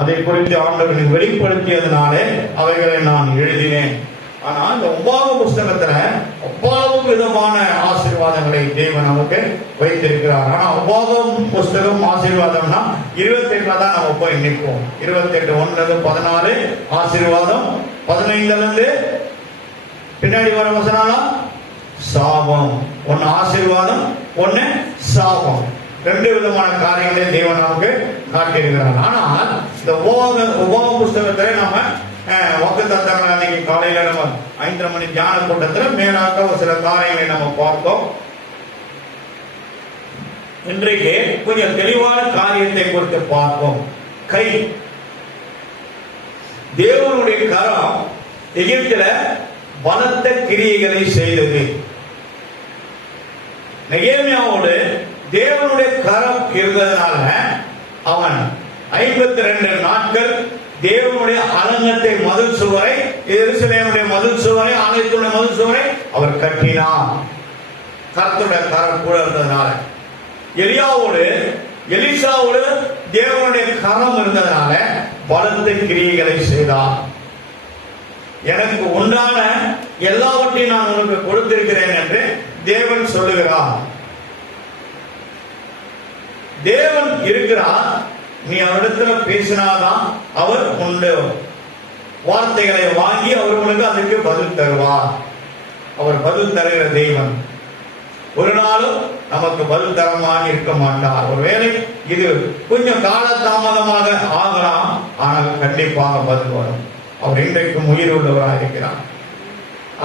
அதை குறித்து ஆண்டவர்கள் வெளிப்படுத்தியதனாலே அவைகளை நான் எழுதினேன். ஆனா இந்த உபாக புஸ்தகத்துல அவ்வளவு விதமான ஆசீர்வாதங்களை தேவன் நமக்கு வைத்திருக்கிறார். ஆனா உபாகம் புஸ்தகம் ஆசீர்வாதம்னா 28 தான் நம்ம போய் நிற்போம். 28 1-14 ஆசீர்வாதம், 15 பின்னாடி வர வசனம் சாபம். ஒன்னு ஆசீர்வாதம், ஒன்னு சாபம். ரெண்டு விதமான காரியங்களை தேவன் நமக்கு காட்டியிருக்கிறார். ஆனால் இந்த உபாக புஸ்தகத்துல நம்ம வாக்குத்தத்தங்கள் அன்னைக்கு காலையில நம்ம 5:30 மணி தியான கூட்டத்துல மேலாக ஒரு சில காரியங்களை நம்ம பார்த்தோம். இன்றைக்கு கொஞ்சம் தெளிவான காரியத்தை குறித்து பார்ப்போம். கை, தேவனுடைய கரம் எகிப்தில பலத்த கிரியைகளை செய்தது. நெகேமியாவோடு தேவனுடைய கரம் இருந்ததனால அவன் 52 நாட்கள் தேவனுடைய அலங்கத்தை மதில் சுவரை, எருசலேமுடைய மதில் சுவரை, ஆலயத்துடைய மதில் சுவரை அவர் கட்டினார். கர்த்தருடைய கரம் கூட இருந்ததனால. எலிசாவோடு தேவனுடைய கரம் இருந்ததனால பலத்த கிரியைகளை செய்தார். எனக்கு உண்டான எல்லாவற்றையும் நான் உனக்கு கொடுத்திருக்கிறேன் என்று தேவன் சொல்லுகிறார். தேவன் இருக்கிறார். நீ அவரிடத்துல பேசினாதான் அவர் உண்டு வார்த்தைகளை வாங்கி அவர்களுக்கு அதற்கு பதில் தருவார். அவர் பதில் தருகிற தெய்வன். ஒரு நாளும் நமக்கு பதில் தரமாக இருக்க மாட்டார். ஒருவேளை இது கொஞ்சம் காலதாமதமாக ஆகலாம், ஆனால் கண்டிப்பாக பதில் வரும். அவர் இன்றைக்கும் உயிர் உள்ளவராக இருக்கிறார்.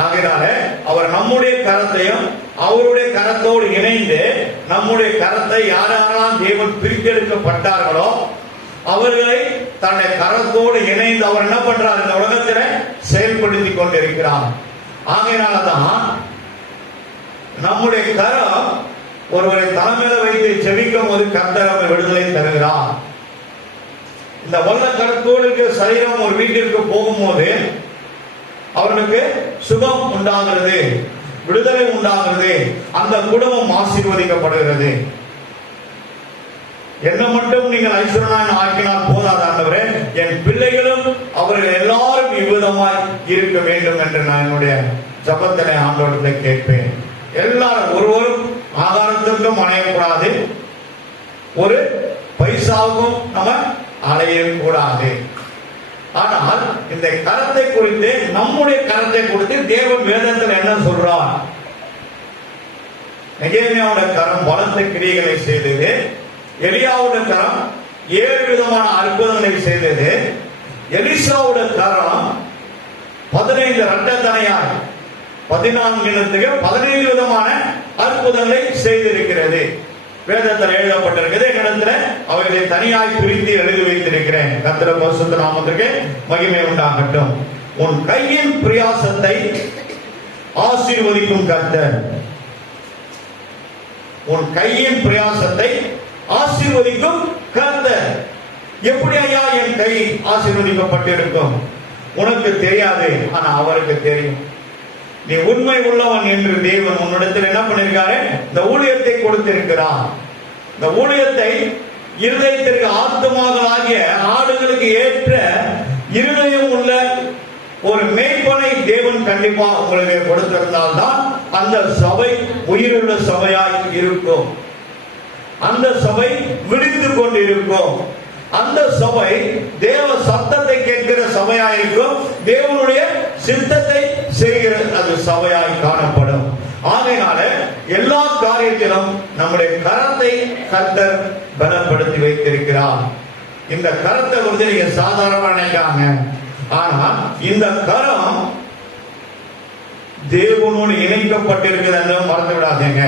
ஆகையால அவர் நம்முடைய கரத்தையும் அவருடைய கரத்தோடு இணைந்து நம்முடைய கரத்தை யாரெல்லாம் தேவன் பிரித்தெடுக்கப்பட்டார்களோ அவர்களை தன்னுடைய கரத்தோடு இணைந்து அவர் என்ன பண்றார்? இந்த உலகத்தில் செயல்படுத்தி கொண்டிருக்கிறார். ஆகையினால்தான் நம்முடைய கரம் ஒருவரை தலைமையில வைத்து செவிக்கும் போது கர்த்தர் விடுதலை தருகிறார். இந்த வல்ல கரத்தோடு இருக்கிற சரீரம் ஒரு வீட்டிற்கு போகும்போது அவர்களுக்கு சுகம் உண்டாகிறது, விடுதலை உண்டாகிறது, அந்த குடும்பம் ஆசீர்வதிக்கப்படுகிறது. என்ன மட்டும் நீங்கள் ஐஸ்வர்யனாய் ஆக்கினால் போதாது ஆண்டவரே, என் பிள்ளைகளும் அவர்கள் எல்லாரும் இவ்விதமாய் இருக்க வேண்டும் என்று நான் என்னுடைய ஜபத்தினை ஆண்டவரத்தை கேட்பேன். எல்லாரும் ஒருவரும் ஆகாரத்திற்கும் அணையக்கூடாது, ஒரு பைசாவுக்கும் நம்ம அலையக்கூடாது. ஆனால் இந்த கரத்தை குறித்து, நம்முடைய கரத்தை குறித்து தேவன் வேதத்தில் என்ன சொல்றார்? நெகேமியாவுடைய கரம் பலத்த கிரியைகளை செய்தது. எலியாவுடைய கரம் 7 விதமான அற்புதங்களை செய்தது. எலிசாவுடைய கரம் 15 இரட்டத்தனையாய் 14 விதமான அற்புதங்களை செய்திருக்கிறது. வேதத்தில் எழுதப்பட்டிருக்கிறது. என்னிடத்துல அவைகளை தனியாய் பிரித்து எழுதி வைத்திருக்கிறேன். கர்த்தர் பரிசுத்த நாமத்திற்கு மகிமை உண்டாகட்டும். உன் கையின் பிரயாசத்தை ஆசீர்வதிக்கும் கர்த்தர். உன் கையின் பிரயாசத்தை ஆசீர்வதிக்கும் கர்த்தர். எப்படி ஐயா என் கை ஆசீர்வதிக்கப்பட்டிருக்கும்? உனக்கு தெரியாது, ஆனா அவருக்கு தெரியும். நீ உண்மை உள்ளவன் என்று தேவன் உன்னிடத்தில் என்ன பண்ணிருக்காரு? இந்த ஊழியத்தை கொடுத்திருக்கிறார். இந்த ஊழியத்தை இருதயத்திற்கு ஆத்துமாகளாகிய ஆடுகளுக்கு ஏற்ற இருதயம் உள்ள ஒரு மேய்ப்பனை தேவன் கண்டிப்பா உங்களுக்கு கொடுத்திருந்தால்தான் அந்த சபை உயிருள்ள சபையாய் இருக்கும். அந்த சபை விழித்து கொண்டிருக்கும். அந்த சபை தேவ சத்தத்தை கேட்கிற சபையாயிருக்கும். தேவனுடைய சித்தத்தை செய்கிற அது சபையாய் காணப்படும். ஆகையினால எல்லா காரியத்திலும் நம்முடைய கரத்தை கர்த்தர் பலப்படுத்தி வைத்திருக்கிறார். இந்த கரத்தை வந்து நீங்க சாதாரண நினைக்காங்க. ஆனா இந்த கரம் தேவனோடு இணைக்கப்பட்டிருக்கிறது மறந்து விடாதீங்க.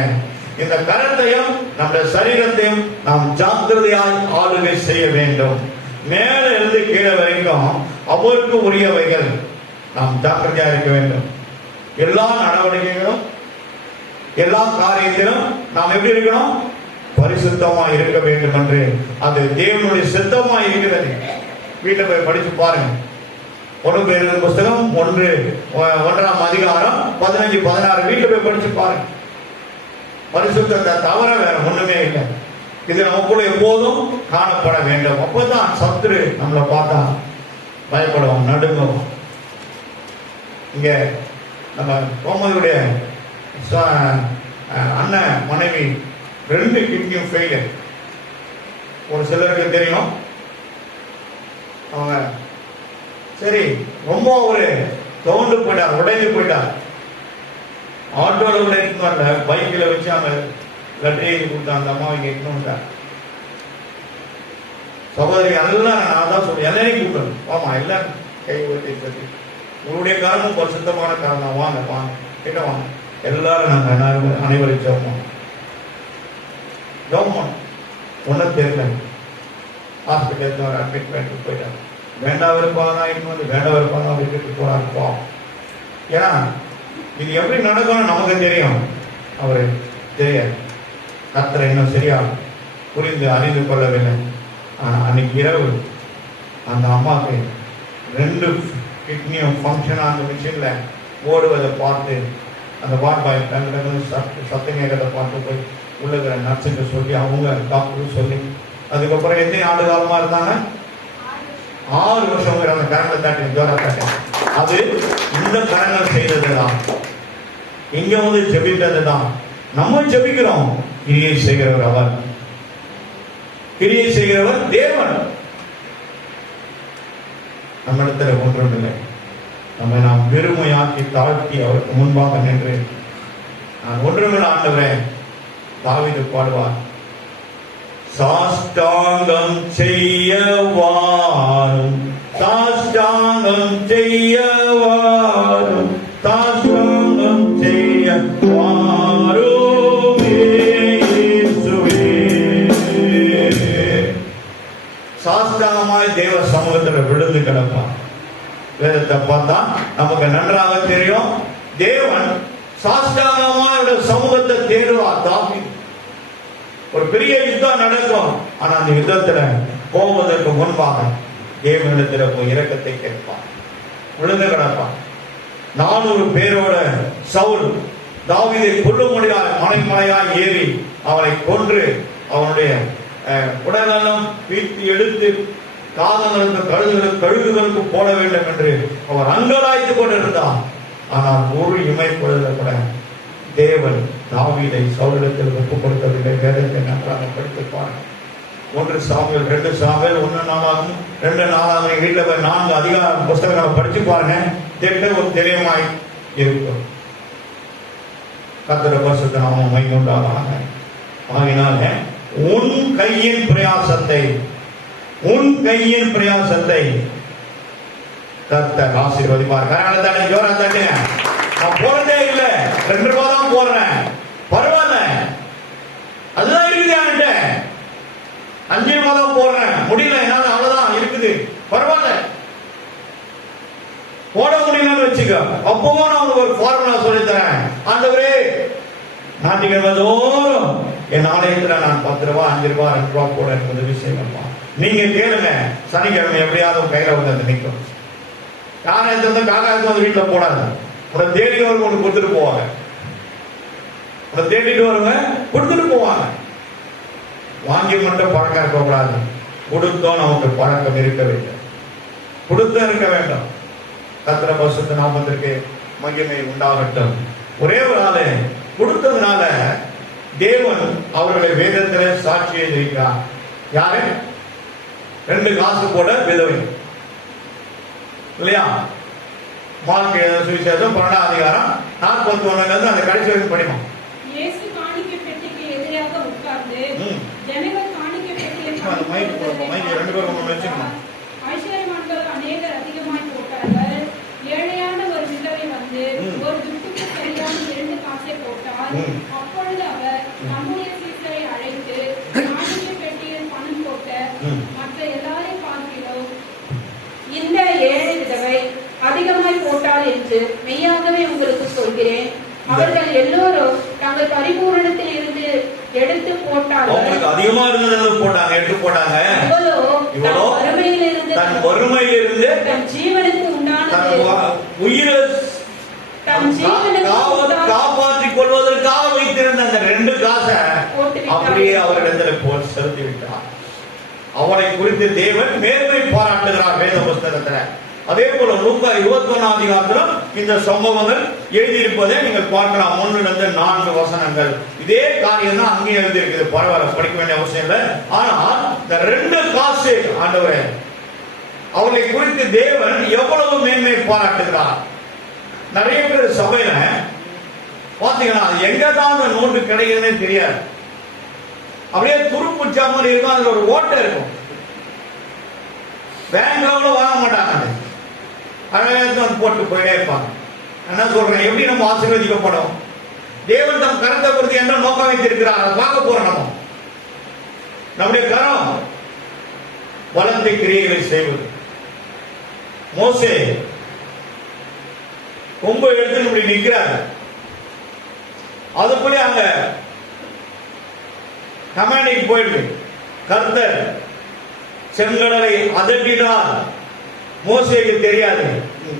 இந்த கரத்தையும் நம்முடைய சரீரத்தையும் நாம் ஜாக்கிரதையாய் ஆளுகை செய்ய வேண்டும். மேல இருந்து கீழே வரைக்கும் அவருக்கு உரியவைகள் நாம் ஜாக்கிரதையா இருக்க வேண்டும். எல்லா நடவடிக்கைகளும் எல்லா காரியத்திலும் நாம் எப்படி இருக்கணும்? பரிசுத்தமா இருக்க வேண்டும் என்று அது தேவனுடைய சித்தமா இருக்கிறது. வீட்டில் போய் படிச்சு பாருங்க. 1 பேர் புஸ்தகம் 1ஆம் அதிகாரம் 15-16 வீட்டில் போய் படிச்சு பாருங்க. பரிசுத்தத்தை தவிர வேற ஒண்ணுமே இல்லை. இது நமக்குள்ள எப்போதும் காணப்பட வேண்டும். அப்பதான் சத்துரு நம்மளை பார்த்தா பயப்படுவோம், நடுங்கும். இங்க நம்ம கோமதியுடைய அண்ணன் மனைவி 2 கிட்னியும் ஃபெயிலியர். ஒரு சிலருக்கு தெரியும். அவங்க சரி ரொம்ப ஒரு தோண்டு போயிட்டார், உடைந்து போயிட்டார். ஆட்டோல வரல, பைக்கில் வச்சு அவங்க லட்டு எழுதி கொடுத்தா அந்த அம்மாவை கேட்கணும்ட்டார். சகோதரி எல்லாம் நான் தான் சொல்றேன், எல்லாரையும் கூப்பிடணும். ஆமா, எல்லாம் கை ஊற்றி சொல்லி உங்களுடைய காரணம் பரிசுத்தமான காரணம், வாங்க வாங்க கிட்ட வாங்க, எல்லாரும் நாங்கள் அனைவரும் ஜெபம் ஒன்றும் தெரியல. ஹாஸ்பிட்டல் அட்மிட் பண்ணிட்டு போயிட்டாங்க. வேண்டாம் இருப்பாங்க, இன்னும் வேண்டாம் இருப்பாங்க விட்டுட்டு போறாருப்பா. ஏன்னா இது எப்படி நடக்கும்னு நமக்கு தெரியும், அவரு தெரியாது. கர்த்தரை இன்னும் சரியா புரிந்து அறிந்து கொள்ளவில்லை. ஆனால் அன்னைக்கு இரவு அந்த அம்மாவுக்கு 2 கிட்னியும் ஃபங்க்ஷனாக அந்த மிஷின்ல ஓடுவதை பார்த்து அந்த வாட்பாய் சத்தம் கேட்கறதை பார்த்து போய் உள்ள நர்ஸுக்கு சொல்லி அவங்க டாக்டருக்கு சொல்லி அதுக்கப்புறம் எத்தனை ஆண்டு காலமா இருந்தாங்க? 6 வருஷம் அந்த கரங்களை தாட்டி ஜோரா தாட்டி. அது இந்த கரங்கள் செய்ததுதான், இங்க வந்து ஜெபித்ததுதான். நம்ம ஜெபிக்கிறோம், கிரியை செய்கிறவர் அவர், கிரியை செய்கிறவர் தேவன். நம்ம இடத்துல ஒன்றுமில்லை. நம்ம நாம் பெருமையாக்கி தாழ்த்தி அவருக்கு முன்பாக நின்று நான் ஒன்றுமில்லை ஆண்டவரே. தாவீது பாடுவார், சாஷ்டாங்கம் செய்யவாரும் சாஷ்டாங்கம் செய்யவாரும் சாஷ்டாங்கம் செய்யவாரும் சாஷ்டாங்கமாய் தேவ சமூகத்தில் விழுந்து கிடப்பான். வேதத்தை பார்த்தா நமக்கு நன்றாக தெரியும், தேவன் சாஷ்டாங்கமாய் சமூகத்தை தேடுவார். தாவீது ஒரு பெரிய யுத்தம் நடக்கும், ஆனா அந்த யுத்தத்துல போவதற்கு முன்பாக தேவனிடத்துல போய் இரக்கத்தை கேட்பான், விழுந்து கிடப்பான். 400 பேரோட சவுல் தாவீதை கொல்லும்படியாய் மலைமலையாய் ஏறி அவனை கொன்று அவனுடைய உடலெல்லாம் வீழ்த்தி எடுத்து காதங்களுக்கு கழுகுகளுக்கு போட வேண்டும் என்று அவர் அங்கலாய்த்து கொண்டிருந்தான். ஆனால் ஒரு இமைப்பொழுது கூட தேவன் தாவீதை சவுலிடத்தில் ஒப்புக் கொடுக்கவில்லை. வேதத்தை நன்றாக படித்துப்பார். 1 சாமுவேல் 2 சாமுவேல் 1 நாளாகும் 2 நாளாகும் வீட்டில் போய் 4 அதிகார புஸ்தகங்களை படிச்சு பாருங்க, திட்ட ஒரு தெளிவாய் இருக்கும். கர்த்தருடைய பரிசுத்த நாமம் மைகொண்டாவாக. ஆகினால உன் கையின் பிரயாசத்தை கர்த்தர் ஆசீர்வதிப்பார். கரங்களை தட்டி ஜோரா தட்டுங்க. நான் போறதே இல்லை, 2 ரூபா தான் போடுறேன், பரவாயில்ல, அதுதான் இருக்குது என்கிட்ட. 5 ரூபா தான் போடுறேன், முடியல என்னால, அவ்வளவுதான் இருக்குது, பரவாயில்ல, போட முடியலன்னு வச்சுக்க. அப்பவும் நான் உங்களுக்கு ஒரு ஃபார்முலா சொல்லித்தரேன். ஆண்டவரே, ஞாயிற்றுக்கிழமை தோறும் என் ஆலயத்துல நான் 10 ரூபா 5 ரூபா 2 ரூபா போட எனக்கு உதவி செய்யணும்ப்பா. நீங்க கேளுங்க, சனிக்கிழமை எப்படியாவது கையில வந்து நிற்கும். காக்காயத்தை வந்து வீட்டுல போடாது, உன்னை தேடிட்டு ஒன்று கொடுத்துட்டு போவாங்க, உன்னை தேடிட்டு வருங்க கொடுத்துட்டு போவாங்க. வாங்கி மட்டும் பழக்கம் இருக்கக்கூடாது, கொடுத்தோம் நமக்கு பழக்கம் இருக்க வேண்டும், கொடுத்த இருக்க வேண்டும். கர்த்தருடைய பரிசுத்த நாமத்திற்கு மகிமை உண்டாகட்டும். ஒரே ஒரு ஆளு கொடுத்ததுனால தேவன் அவர்களை வேதத்திலே சாட்சி எழுதியிருக்கிறார். யாரு? 2 காசு போட விதவை இல்லையா? மார்க் சுவிசேஷம் 12ஆம் அதிகாரம் 41 அந்த கடைசி வரைக்கும் படிக்கும். இயேசு காணிக்கை பெட்டிக்கு எதிராக உட்கார்ந்து ஜனங்கள் காணிக்கை பெட்டியை ஐஸ்வர்யவான்கள் அநேகர் அதிகமாய் போட்டார்கள். ஏழையான ஒரு விதவை வந்து ஒரு துட்டுக்கு சரியான 2 காசை போட்டார். அப்பொழுது அவர் நம்முடைய சீசரை அழைத்து காணிக்கை பெட்டியில் பணம் போட்ட மற்ற எல்லாரையும் பார்க்கிறோம், இந்த ஏழை விதவை அதிகமாய் போட்டாள் என்று மெய்யாகவே உங்களுக்கு சொல்கிறேன். அவர்கள் எல்லோரும் தங்கள் பரிபூரணத்தில் இருந்து எடுத்து போட்டார்கள். அதிகமா இருந்தது போட்டாங்க, எடுத்து போட்டாங்க. இவ்வளோ வறுமையிலிருந்து தன் ஜீவனுக்கு உண்டான உயிரை காப்பாற்றிக் கொள்வதற்காக வைத்திருந்த அந்த 2 காசை அப்படியே அவரிடத்தில் போல் செலுத்தி விட்டார். அவரை குறித்து தேவன் மேன்மை பாராட்டுகிறார் வேத புஸ்தகத்துல. அதே போல லூக்கா 21 அதிகாரத்திலும் இந்த சம்பவங்கள் எழுதியிருப்பதை நீங்கள் பார்க்கலாம். 1-4 வசனங்கள் இதே காரியம் தான் அங்கேயும் எழுதியிருக்குது. பரவாயில்ல, படிக்க வேண்டிய அவசியம் இல்லை. ஆனால் இந்த 2 காசு ஆண்டவரே அவரை குறித்து தேவன் எவ்வளவு மேன்மை பாராட்டுகிறார். நிறைய பேர் சபையில பாத்தீங்கன்னா எங்கதான் அந்த நோட்டு கிடைக்குதுன்னு தெரியாது. அப்படியே துருப்புச்சா மாதிரி இருக்கும். அதுல ஒரு ஓட்டை இருக்கும். பேங்க்ல வாங்க மாட்டாங்க, அழகாக போட்டு போயிட்டே இருப்பாங்க. என்ன சொல்றேன், எப்படி நம்ம ஆசீர்வதிக்கப்படும்? தேவன் தம் கரத்தை பொறுத்து என்ன நோக்கம் வைத்திருக்கிறார் அதை பார்க்க போறோம். நம்முடைய கரம் வலத்தை கிரியைகளை செய்வது. மோசே கொம்பு எடுத்து இப்படி நிற்கிறார். அதுக்குள்ளே அங்க கமாண்டிங் போயிடுது. கர்த்தர் செங்கடலை அதட்டினார். மோசேக்கு தெரியாது.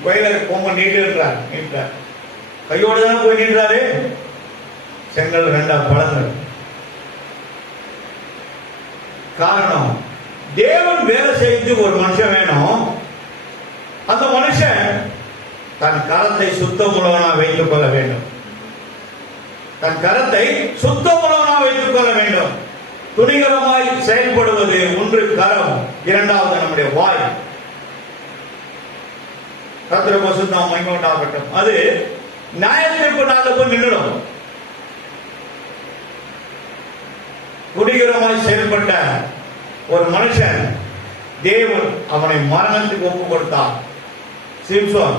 கோயில கொம்பு நீட்டுன்றார். நீட்டார் கையோடு தானே போய் நீட்டுறாரு. செங்கல் 2 பழங்கள். காரணம், தேவன் வேலை செய்து ஒரு மனுஷன் வேணும். அந்த மனுஷன் தன் கரத்தை சுத்தமுள்ளவனா வைத்துக் கொள்ள வேண்டும். தன் கரத்தை சுத்தமுள்ளவனா வைத்துக் கொள்ள வேண்டும். துணிகரமாய் செயல்படுவது ஒன்று கரம், 2வது நம்முடைய வாய். கர்த்தர் பரிசுத்தம் மகிமை உண்டாகட்டும். அது நியாயத்திற்கு நாள்ல போய் நின்னுடும். துணிகரமாய் செயல்பட்ட ஒரு மனுஷன் தேவன் அவனை மரணத்துக்கு ஒப்பு கொடுத்தார். சிம்சோன்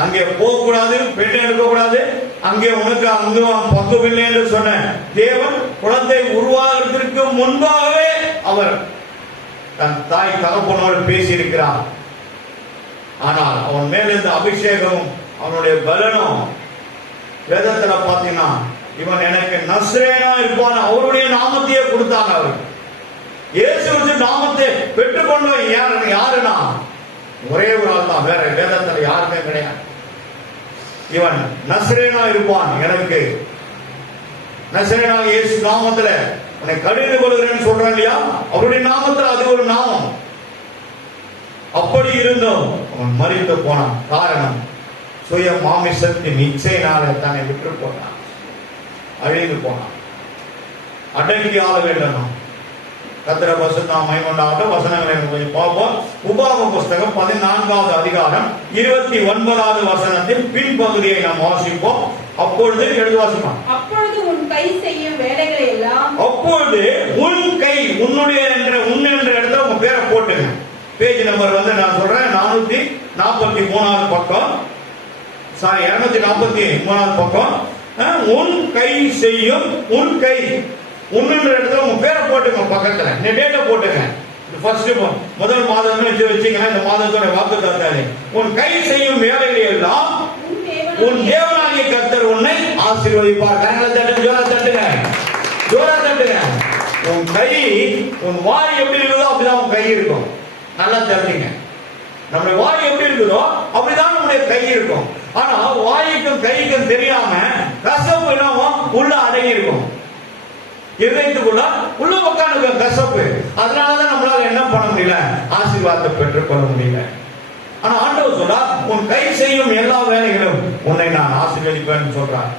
அங்கே போகக்கூடாது, பெண் எடுக்கக்கூடாது, அங்கே உனக்கு அங்கு பங்குவில்லை என்று சொன்ன தேவன் குழந்தை உருவாகிறதுக்கு முன்பாகவே அவர் தன் தாய் தகப்பனோடு பேசி இருக்கிறார். ஆனால் அவன் மேல இருந்த அபிஷேகம், அவனுடைய பலனும் வேதத்துல பாத்தீங்கன்னா இவன் எனக்கு நஸ்ரேனா இருப்பான். அவருடைய நாமத்தையே கொடுத்தாங்க. அவர் இயேசு நாமத்தை பெற்றுக்கொண்டவன் யாருன்னா ஒரே ஒரு ஆள் தான், வேற வேதத்துல யாருமே கிடையாது. இவன் நஸ்ரேனா இருப்பான். எனக்கு நஸ்ரேனா இயேசு நாமத்துல உன்னை கடிந்து கொள்கிறேன்னு சொல்றான் இல்லையா, அவருடைய நாமத்துல அது ஒரு நாமம். அப்படி இருந்தும் அவன் மரித்து போனான். காரணம், சுய மாமிசத்தின் இச்சையினால தன்னை விட்டு போனான், அழிந்து போனான். அடக்கி ஆள வேண்டும். கர்த்தர் பரிசுத்தம் மகிமை உண்டாகட்டும். வசனங்களை கொஞ்சம் பார்ப்போம். உபாகம புஸ்தகம் 14வது அதிகாரம் 29வது வசனத்தின் பின்பகுதியை நாம் வாசிப்போம். அப்பொழுது எழுதி வாசிப்போம். அப்பொழுது உன் கை செய்யும் வேலைகளை எல்லாம், அப்பொழுது உன் கை, உன்னுடைய என்ற இடத்துல உங்க பேரை போட்டுங்க. பேஜ் நம்பர் வந்து நான் சொல்றேன் 443வது பக்கம், சாரி 243வது பக்கம். உன் கை செய்யும், உன் கை, உன்னுன்ற இடத்துல உங்க பேரை போட்டுங்க. பக்கத்துல இந்த டேட்டை போட்டுங்க. ஃபர்ஸ்ட் முதல் மாதம் வச்சுங்கன்னா இந்த மாதத்தோட வாக்கு தந்தாலே, உன் கை செய்யும் வேலைகளை எல்லாம் உன் தேவனாகிய கர்த்தர் உன்னை ஆசீர்வதிப்பார். கரங்களை தட்டுங்க, ஜோரா தட்டுங்க, ஜோரா தட்டுங்க. உன் கை, உன் வாய் எப்படி இருக்குதோ அப்படிதான் உன் கை இருக்கும். நல்லா தெரிஞ்சுங்க. நம்முடைய வாய் எப்படி இருக்குதோ அப்படிதான் நம்முடைய கை இருக்கும். ஆனா வாய்க்கும் கைக்கும் தெரியாம கசப்பு இல்லாம உள்ள அடங்கி இருக்கும். இதயத்துக்குள்ள உள்ள உட்காந்து கசப்பு. அதனாலதான் நம்மளால என்ன பண்ண முடியல, ஆசீர்வாதத்தை பெற்றுக் கொள்ள முடியல. ஆனா ஆண்டவர் சொல்றா, உன் கை செய்யும் எல்லா வேலைகளும் உன்னை நான் ஆசீர்வதிப்பேன் சொல்றார்.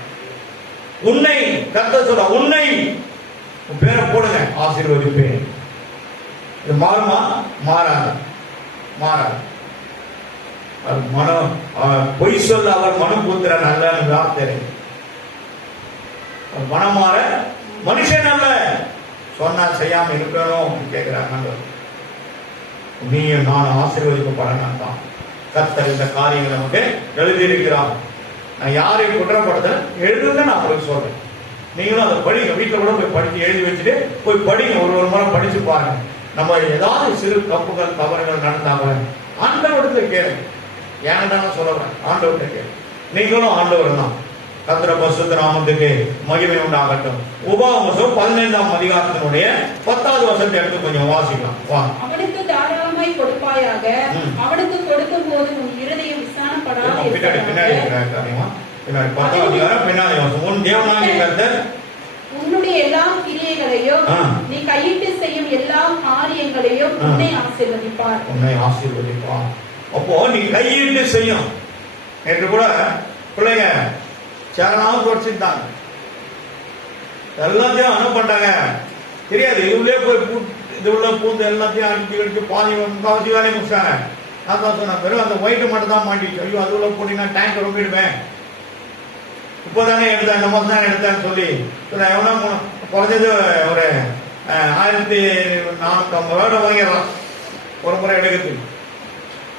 உன்னை கர்த்தர் சொல்ற, உன்னை உன் பேரை போடுங்க, ஆசீர்வதிப்பேன். இது மாறுமா? மாறாது, மாறாது. மனம் பொய் சொல்ல அவர் மனம் பூத்திர நல்ல தெரியும். மனம் மாற மனுஷன் அல்ல, சொன்னா செய்யாம இருக்கணும் கேட்கிறாங்க. நீயும் நான் ஆசீர்வதிக்கப்படணும் தான் கர்த்தர் இந்த காரியங்களை நமக்கு எழுதியிருக்கிறான். நான் யாரையும் குற்றப்படுத்த எழுதுங்க, நான் உங்களுக்கு சொல்றேன். நீங்களும் அதை படிங்க. வீட்டில் கூட போய் படிச்சு எழுதி வச்சுட்டு போய் படிங்க. ஒரு முறை படிச்சு பாருங்க. நம்ம ஏதாவது சிறு தப்புகள் தவறுகள் நடந்தாங்க ஆண்டவரிடத்துல கேளுங்க. ஏன்டான சொல்லுவேன், ஆண்டவர்கிட்ட கேளு. நீங்களும் ஆண்டவர் தான். கர்த்தர் பரிசுத்த நாமத்துக்கு மகிமை உண்டாகட்டும். உபாகமம் 15ஆம் அதிகாரத்தினுடைய 10வது வசனத்தை எடுத்து கொஞ்சம் வாசிக்கலாம். அவனுக்கு தாராளமாய் கொடுப்பாயாக, அவனுக்கு கொடுக்கும் போது உன் இருதயம் விசாரப்படாமல் பின்னாடி காரியமா பின்னாடி 10ஆம் அதிகாரம் பின்னாடி உன் தேவனாகிய கர்த்தர் உன்னுடைய எல்லா கிரியைகளையும் நீ கையிட்டு செய்யும் எல்லா காரியங்களையும் உன்னை ஆசீர்வதிப்பார். உன்னை ஆசீர்வதிப்பார். அப்போ நீ கையிட்டு செய்யும் என்று கூட பிள்ளைங்க சேரலாம் குறைச்சிட்டாங்க. எல்லாத்தையும் என்ன பண்ணாங்க தெரியாது. இதுள்ளே போய் இது உள்ள பூந்து எல்லாத்தையும் அடிச்சு பாதி முக்காவாசி வேலையை முடிச்சாங்க. நான் தான் சொன்னேன், வெறும் அந்த ஒயிட்டு மட்டும் தான் மாட்டிச்சு. ஐயோ அது உள்ள போட்டீங்கன்னா டேங்க் ரொம்பிடுவேன். இப்போதானே எடுத்தேன், இந்த மாதம் தான் எடுத்தேன்னு சொல்லி எவனா குறைஞ்சது ஒரு 1450 வாங்கிடலாம் ஒரு முறை எடுக்கிறதுக்கு.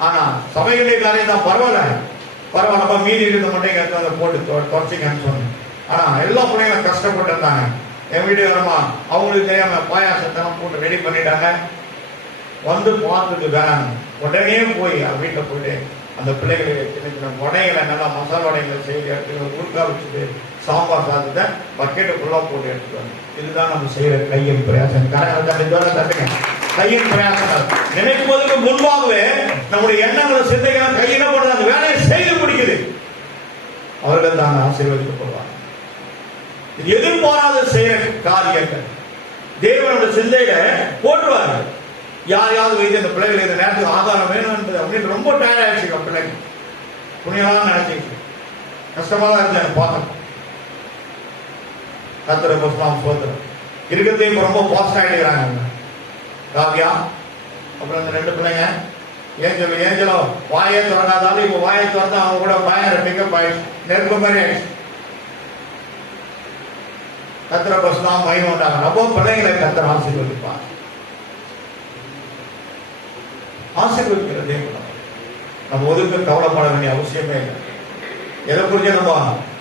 ஆனா சபைகளுடைய காரியம் தான் பரவாயில்லப்பா மீதி இருக்கிறத மட்டும் எடுத்து அதை போட்டு தொடச்சிக்கன்னு சொன்னேன். ஆனா எல்லா பிள்ளைங்களும் கஷ்டப்பட்டு இருந்தாங்க. என் வீட்டுக்காரமா அவங்களுக்கு தெரியாம பாயாசத்தெல்லாம் போட்டு ரெடி பண்ணிட்டாங்க. வந்து பார்த்துட்டு வேணாம் உடனே போய் வீட்டில் போயிட்டு அந்த பிள்ளைகளுக்கு சின்ன சின்ன வடைகளை நல்லா மசாலா வடைகளை செய்து எடுத்து ஊருக்கா வச்சுட்டு சாம்பார் சாதத்தை பக்கெட்டு ஃபுல்லாக போட்டு எடுத்துட்டு. இதுதான் நம்ம செய்யற கையின் பிரயாசம். தட்டுங்க, கையின் பிரயாசம். நினைப்பதற்கு முன்பாகவே நம்முடைய எண்ணங்களை சிந்தைகளை கையில போட்டு அந்த வேலையை செய்து முடிக்குது. அவர்கள் தான் ஆசீர்வதிக்கப்படுவாங்க. இது எதிர்பாராத செய்யற காரியங்கள் தேவனோட சிந்தையில போட்டுவார்கள். யாரையாவது வைத்து அந்த பிள்ளைகள் இந்த நேரத்துக்கு ஆதாரம் வேணும் என்பது அப்படின்னு ரொம்ப டயர்ட் ஆயிடுச்சு. பிள்ளைங்க புண்ணியெல்லாம் நினைச்சிச்சு கஷ்டமா தான் இருந்தேன் பார்த்தேன். கர்த்தரை புஸ்தகம் சோதரம் இருக்கிறதையும் ரொம்ப பாஸ்ட் ஆகிடுறாங்க. காவியா அப்புறம் இந்த 2 பிள்ளைங்க ஏஞ்சலோ வாயை திறக்காதாலும் இப்போ வாயை திறந்து அவங்க கூட பயங்கர பிக்கப் ஆயிடுச்சு. நெருப்பு மாதிரி ஆயிடுச்சு. கர்த்தரை புஸ்தகம் மகிமை உண்டாங்க. ரொம்ப பிள்ளைங்களை கர்த்தர் ஆசீர்வதிப்பார். ஆசீர்வதிக்கிறதே நம்ம ஒதுக்க கவலைப்பட வேண்டிய அவசியமே இல்லை. எதை குறித்து நம்ம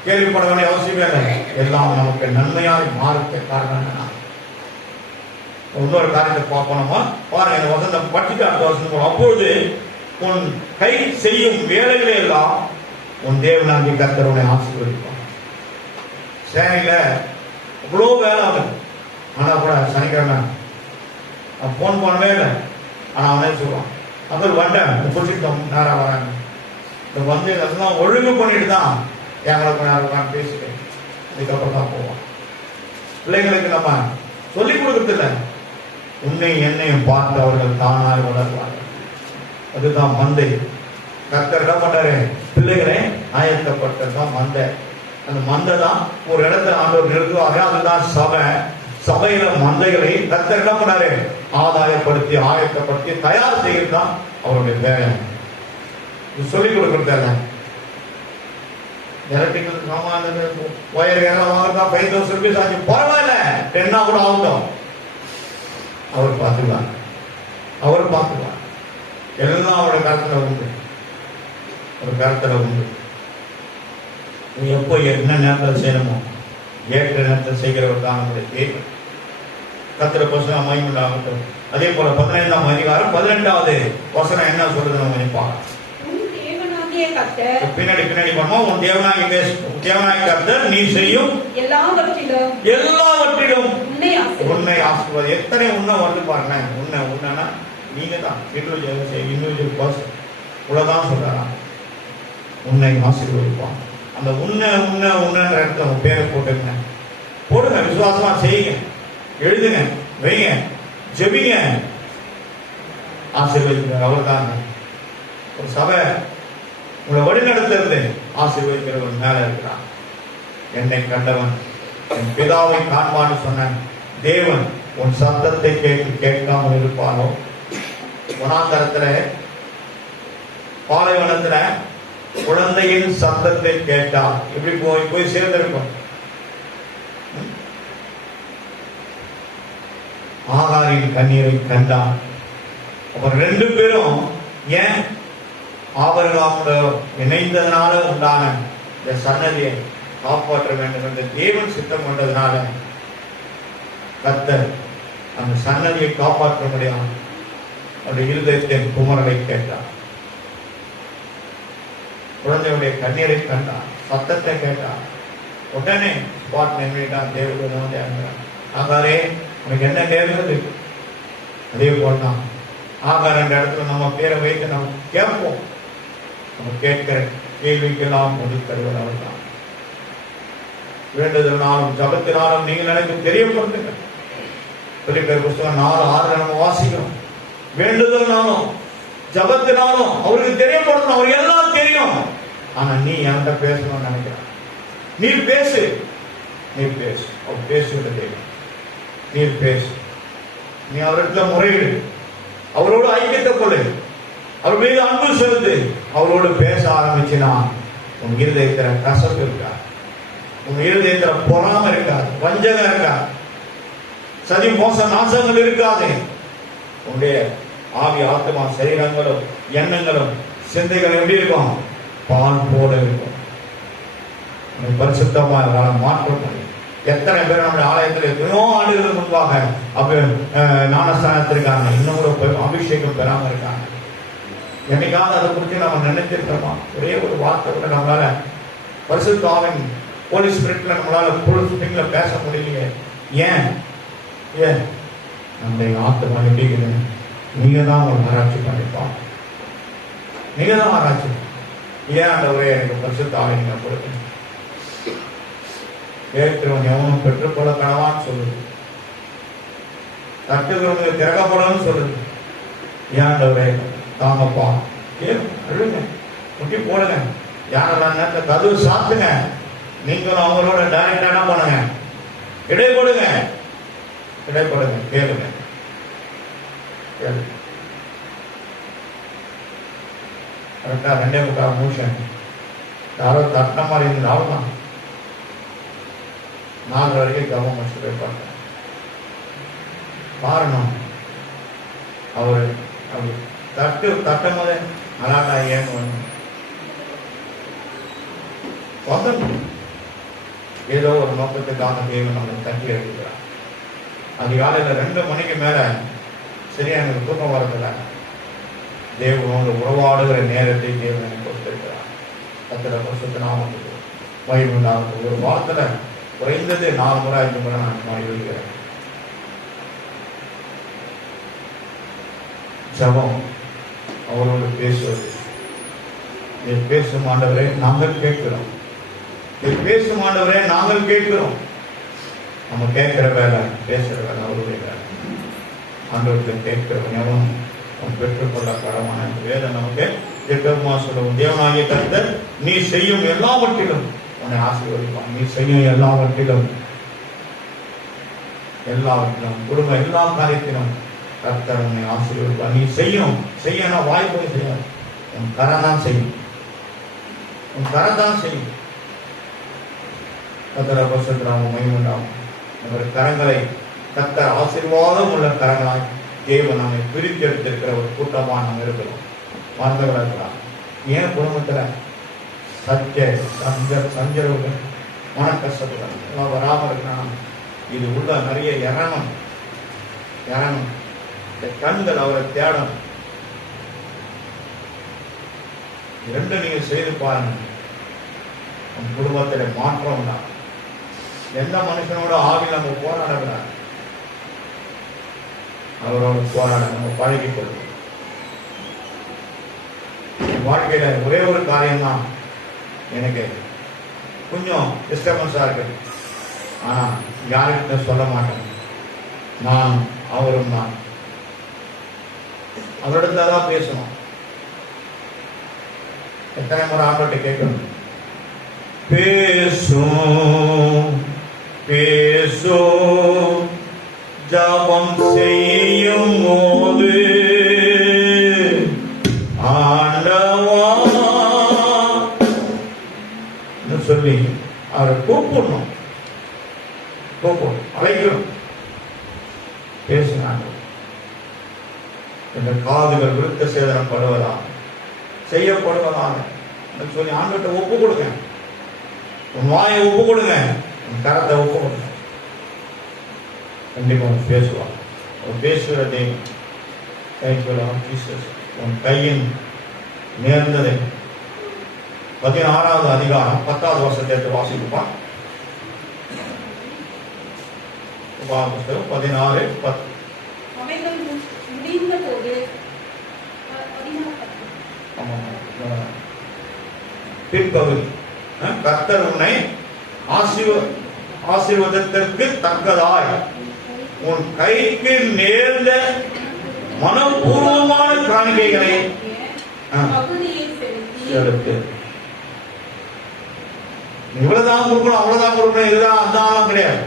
கேள்விப்பட வேண்டிய அவசியமே இல்லை. எல்லாம் நமக்கு நன்மையாய் மாறுக்க காரணம் என்ன? இன்னொரு காரியத்தை பார்க்கணுமா பாருங்க. இந்த வசனம் படிச்சுட்டு அடுத்த வசனம். அப்பொழுது உன் கை செய்யும் வேலைகளை எல்லாம் உன் தேவனாகிய கர்த்தர் உன்னை ஆசீர்வதிப்பார். சேனையில இவ்வளோ வேலை ஆகுது. ஆனா கூட சனிக்கிழமை நான் போன் பண்ணவே இல்லை. ஆனா அவனே சொல்லுவான், அதில் வந்தேன் பிடிச்சிட்டோம் நேரம் வராங்க. இந்த வந்து அதெல்லாம் ஒழுங்கு பண்ணிட்டு தான் எங்களை கொஞ்ச நேரம் பேசிட்டேன். இதுக்கப்புறம் தான் போவோம். பிள்ளைங்களுக்கு நம்ம சொல்லிக் கொடுக்கறது இல்லை. உன்னை என்னையும் பார்த்து அவர்கள் தானாய் வளர்வார்கள். அதுதான் மந்தை. கர்த்தர் என்ன பண்றாரு? பிள்ளைகளை ஆயத்தப்பட்டதுதான் மந்தை. அந்த மந்தை தான் ஒரு இடத்துல ஆண்டவர் நிறுத்துவாங்க. அதுதான் சபை. சபையில மந்தைகளை கர்த்தர் என்ன பண்ணாரு? ஆதாயப்படுத்தி ஆயத்தப்படுத்தி தயார் செய்யறதுதான் அவருடைய வேலை. சொல்லிக் கொடுக்கறதில்ல. எலக்ட்ரிக்கல் சாமான் ஒயர் எல்லாம் வாங்குறதா 5000 rupees ஆச்சு. பரவாயில்ல 10 கூட ஆகட்டும். அவர் பார்த்துக்கலாம். எல்லாம் அவருடைய கருத்துல உண்டு. ஒரு கருத்துல உண்டு. எப்போ என்ன நேரத்தில் செய்யணுமோ ஏற்ற நேரத்தில் செய்கிறவர் தான் நம்முடைய தேவன். கர்த்தரை புஸ்தகம் மகிமையாகட்டும். அதே போல 15ஆம் அதிகாரம் 18வது வசனம் என்ன சொல்றது நம்ம நினைப்பாங்க. பின்னாடி பண்ணுவோம். உன் தேவனாகிய கர்த்தர் நீ செய்யும் எல்லாவற்றிலும் உன்னை ஆசீர்வாதி. எத்தனை உன்னை வந்து பாருங்க. உன்னைன்னா நீங்க தான் இண்டிவிஜுவல் பர்சன் இவ்வளவுதான் சொல்றாரா. உன்னை ஆசீர்வதிப்பான். அந்த உன்னைன்ற இடத்துல உங்க பேரை போடுங்க. விசுவாசமா செய்யுங்க, எழுதுங்க, வைங்க, ஜெபிங்க. ஆசீர்வதிக்கிறார் அவர் தாங்க. ஒரு சபை உங்களை வழிநடத்துறது ஆசீர்வதிக்கிறவர் மேல இருக்கிறார். என்னை கண்டவன் என் பிதாவை காண்பான்னு சொன்ன தேவன் உன் சத்தத்தை கேட்காமல் இருப்பானோ? வனாந்தரத்துல பாலைவனத்துல குழந்தையின் சத்தத்தை கேட்டால் எப்படி போய் சேர்ந்திருக்கும்? ஆகாரின் கண்ணீரை கண்டான். அப்புறம் 2 பேரும் ஏன் ஆபிரகாமோட இணைந்ததனால உண்டான இந்த சன்னதியை காப்பாற்ற வேண்டும் என்று தேவன் சித்தம் கொண்டதுனால கர்த்தர் அந்த சன்னதியை காப்பாற்ற முடியாது. அவருடைய இருதயத்தின் குமரலை கேட்டார். குழந்தையுடைய கண்ணீரை கண்டான், சத்தத்தை கேட்டான். உடனே ஸ்பாட் நின்றுட்டான். தேவதூதன் ஆகாரே உனக்கு என்ன நேர்ந்தது? அதே போல்தான் ஆகார் என்ற இடத்துல நம்ம பேரை வைத்து நம்ம கேட்போம். நம்ம கேட்கிற கேள்விக்கெல்லாம் பதில் தருவது அவர்தான். வேண்டுதல்னாலும் ஜபத்தினாலும் நீங்கள் எனக்கு தெரியப்படுத்துங்க. பிலிப்பியர் புத்தகம் 4:6 நம்ம வாசிக்கிறோம். வேண்டுதல்னாலும் ஜபத்தினாலும் அவருக்கு தெரியப்படுத்தணும். அவருக்கு எல்லாம் தெரியும். ஆனா நீ என்கிட்ட பேசணும்னு நினைக்கிறான். நீ பேசு, நீ பேசு. அவர் பேசுகிறது நீ பேசு. நீ அவரிடத்துல முறையிடு. அவரோடு ஐக்கியத்தை கொள்ளு. அவர் மீது அன்பு செலுத்து. அவரோடு பேச ஆரம்பிச்சுனா உன் இருதயத்துல கசப்பு இருக்காது, உன் இருதயத்துல பொறாமை இருக்காது, வஞ்சகம் இருக்காது, சதி மோச நாசங்கள் இருக்காது. உன்னுடைய ஆவி ஆத்மா சரீரங்களும் எண்ணங்களும் சிந்தைகள் எப்படி இருக்கும்? பால் போல இருக்கும். பரிசுத்தமா மாற்றம். எத்தனை பேர் நம்முடைய ஆலயத்தில் எத்தனையோ ஆண்டுகளுக்கு முன்பாக ஞானஸ்தானத்திற்கான இன்னும் ஒரு அபிஷேகம் பெறாம இருக்காங்க. என்னைக்காவது அதை குறித்து நம்ம நினைச்சிருக்கோமா? ஒரே ஒரு வார்த்தை கூட நம்மளால பரிசுத்தாவின் போலீஸ் ஸ்பிரிட்ல நம்மளால புழுல பேச முடியலையே. ஏன் ஏன் நம்முடைய ஆத்மா எப்படி இருக்குது? நீங்க தான் ஒரு ஆராய்ச்சி பண்ணிப்பாங்க. நீங்க தான் ஆராய்ச்சி. ஏன் அந்த ஒரே எனக்கு பரிசுத்தாவை நீங்க கொடுக்கணும்? கேட்கிறவன் எவனும் பெற்றுக்கொள்ள கடவான்னு சொல்லுது. தட்டுகிறவங்க திறக்கப்படணும்னு சொல்லுது. ஏன் ஒரே தாங்கப்பா அழுங்க, முட்டி போடுங்க. யாரெல்லாம் நேரத்தில் கதவு சாத்துங்க. நீங்களும் அவங்களோட டைரக்டா என்ன பண்ணுங்க? இடைப்படுங்க, இடைப்படுங்க, கேளுங்க. கரெக்டா 2:45 நிமிஷம் யாரோ தட்டின மாதிரி இருந்தாலும் தான் 4 வரைக்கும் கவனம் முடிச்சுட்டு போய் பார்த்தேன். காரணம் அவர் அப்படி தட்டும் போதே அலாட்டா ஏன்னு வந்து ஏதோ ஒரு நோக்கத்துக்காக தேவன் நம்மளை தட்டி எடுக்கிறார். அதிகாலையில் 2 மணிக்கு மேல சரியா எனக்கு தூக்கம் வரதில்ல. தேவனோடு உறவாடுகிற நேரத்தை தேவன் எனக்கு கொடுத்திருக்கிறார். 10 வருஷத்து நாம மகிழ்வுண்டாக ஒரு வாரத்துல குறைந்தது 4 முறை 5 முறை நான் எழுதுகிறேன். ஜபம், அவரோடு பேசுவது. பேசும் ஆண்டவரே நாங்கள் கேட்கிறோம். பேசும் ஆண்டவரே நாங்கள் கேட்கிறோம். நம்ம கேட்கிற வேலை, பேசுற வேலை அவருடைய வேலை. ஆண்டவர்கள் கேட்கிறவன் எவனும் பெற்றுக்கொள்ள கடமான வேதம் நமக்கு ஜெகமா சொல்லும். தேவனாகிய கர்த்தர் நீ செய்யும் எல்லாவற்றிலும் உன்னை ஆசீர்வதிப்பான். நீ செய்யும் எல்லாவற்றிலும் குடும்ப எல்லா காரியத்திலும் கர்த்தர் உன்னை ஆசீர்வதிப்பான். நீ செய்யனா வாய்ப்பு செய்யும். உன் கரம் தான் செய்யும். உன் கரம் தான் செய்யும். கர்த்தர் பரிசுத்தராக மகிமையுண்டாகும். நம்முடைய கரங்களை கர்த்தர் ஆசீர்வாதம் உள்ள கரங்களாய் தேவன் நம்மை பிரித்து எடுத்திருக்கிற ஒரு கூட்டமா நம்ம இருக்கிறோம். மறந்தவர்களாக இருக்கலாம். ஏன் குடும்பத்துல சஞ்சரவுகள் மன கஷ்டத்துகள் எல்லாம் வராமல் இருக்கலாம். இது உள்ள நிறைய இறணும். இந்த கண்கள் அவரை தேடணும். 2 நீங்க செய்து பாருங்க. உன் குடும்பத்தில மாற்றம் உண்டா? எந்த மனுஷனோட ஆவியில் நம்ம போராடக்கூடாது. அவரோட போராட நம்ம பழகிக் கொள்ளும். வாழ்க்கையில ஒரே ஒரு காரியம் தான் எனக்கு கொஞ்சம் டிஸ்டர்பன்ஸா இருக்கு. ஆனா யாருக்கிட்ட சொல்ல மாட்டேன். நான் அவரும் தான் அவரிடத்துல தான் பேசணும். எத்தனை முறை ஆண்டவர்கிட்ட கேட்கணும்? பேசும் பேசும் ஜபம் செய்யும் போது ஆண்டவா சொல்லி அவரை கூப்பிடணும். அழைக்கணும். பேசினாங்க. இந்த காதுகள் விருத்த சேதனம் படுவதா செய்யப்படுவதாக சொல்லி ஆண்டவர்கிட்ட ஒப்பு கொடுங்க. உன் வாயை ஒப்பு கொடுங்க. உன் கரத்தை ஒப்பு கொடுங்க. கண்டிப்பா பேசுவான். பேசுகிற தெய்வம். உன் கையின் நேர்ந்ததை 16வது அதிகாரம் 10வது வருஷத்தை வாசிப்பான். 16:10. முடிந்த போது பிற்பகுதி. கர்த்தர் உன்னை ஆசீர்வாதத்திற்கு தக்கதாய் உன் கைக்கு நேர்ந்த மனப்பூர்வமான காணிக்கைகளை செலுத்து. இவ்வளவுதான் கொடுக்கணும், அவ்வளவுதான் கொடுக்கணும், இதுதான் அதான் கிடையாது.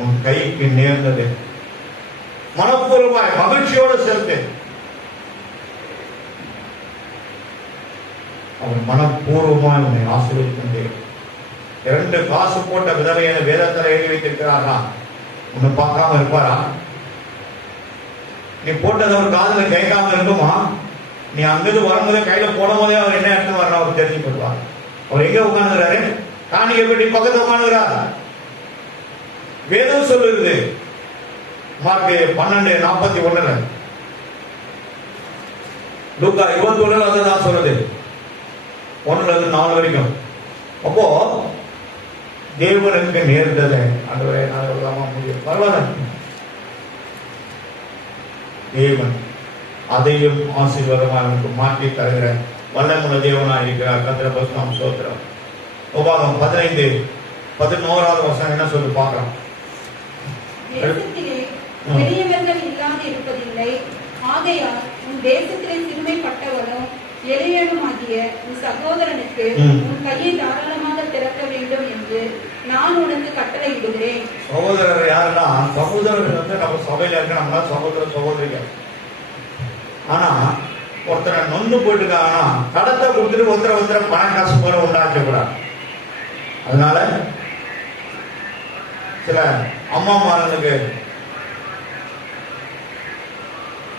உன் கைக்கு நேர்ந்தது மனப்பூர்வமாய் மகிழ்ச்சியோடு செலுத்து. அவன் மனப்பூர்வமாய் உன்னை ஆசீர்வதிக்கின்றே. 2 காசு போட்ட விதவையான வேதத்தில் எழுதி வைத்திருக்கிறாரா? உன்னை பார்க்காம இருப்பாரா? நீ போட்டது அவர் காதுல கேட்காம இருக்குமா? நீ அங்கிருந்து வரும்போதே கையில போடும் போதே அவர் என்ன இடத்துல வரணும் அவர் தெரிஞ்சு கொள்வார். அவர் எங்க உட்கார்ந்துறாரு? காணிக்கை பெட்டி பக்கத்துல உட்கார்ந்துறாரு. வேதம் சொல்லுது மார்க் 12:41, லூக்கா 21 அதுதான் சொல்லுது, 1-4 வரைக்கும். அப்போ தேவனுக்கு நேர்ந்ததை ஆண்டவரே நான் எவ்வளவு முடியும் பரவாயில்ல, தேவன் அதையும் ஆசீர்வாதமாக மாற்றி தருகிற வல்லமுள்ள தேவனாக இருக்கிறார். கர்த்தரை பரிசுத்தம் ஸ்தோத்திரம். உபாகமம் 15:11 என்ன சொல்லி பார்க்கலாம். தேசத்திலே பெரியவர்கள் இல்லாது இருப்பதில்லை, ஆகையால் உன் தேசத்திலே சிறுமைப்பட்டவனும் எளியனுமாகிய உன் சகோதரனுக்கு உன் கையை தாராளமாக திறக்க வேண்டும் என்று நான் உனக்கு கட்டளையிடுகிறேன். சகோதரர் யாருன்னா, சகோதரர் வந்து நம்ம சபையில இருக்க நம்ம சகோதர சகோதரிகள். ஆனா ஒருத்தரை நொந்து போயிட்டுக்காங்கன்னா கடத்தை கொடுத்துட்டு ஒருத்தரை பணம் காசு போல உண்டாக்க கூடாது. அதனால சில அம்மாமார்களுக்கு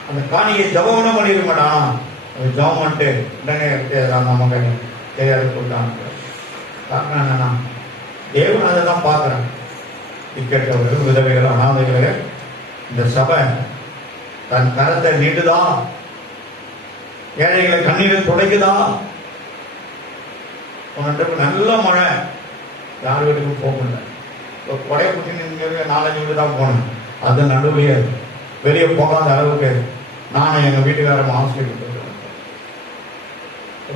அந்த காணியை ஜபம் பண்ணிட மாட்டான். அது ஜபம் பண்ணிட்டு உடனே நம்ம தெரியாது கொடுத்தாங்க. காரணம் என்னன்னா தேவன் அதை தான் பார்க்குறேன். திக்கற்றவர்கள், விதவைகள், அனாதைகள் இந்த சபை தன் கரத்தை நீட்டுதா, ஏழைகளை கண்ணீரை துடைக்குதா. நல்ல மழை, யார் வீட்டுக்கும் போக முடியல. கொடை குட்டி 4-5 வீடு தான் போகணும். அது நடுவுலையே வெளியே போகாத அளவுக்கு நானும் எங்கள் வீட்டுக்காரன் ஆசிரியர்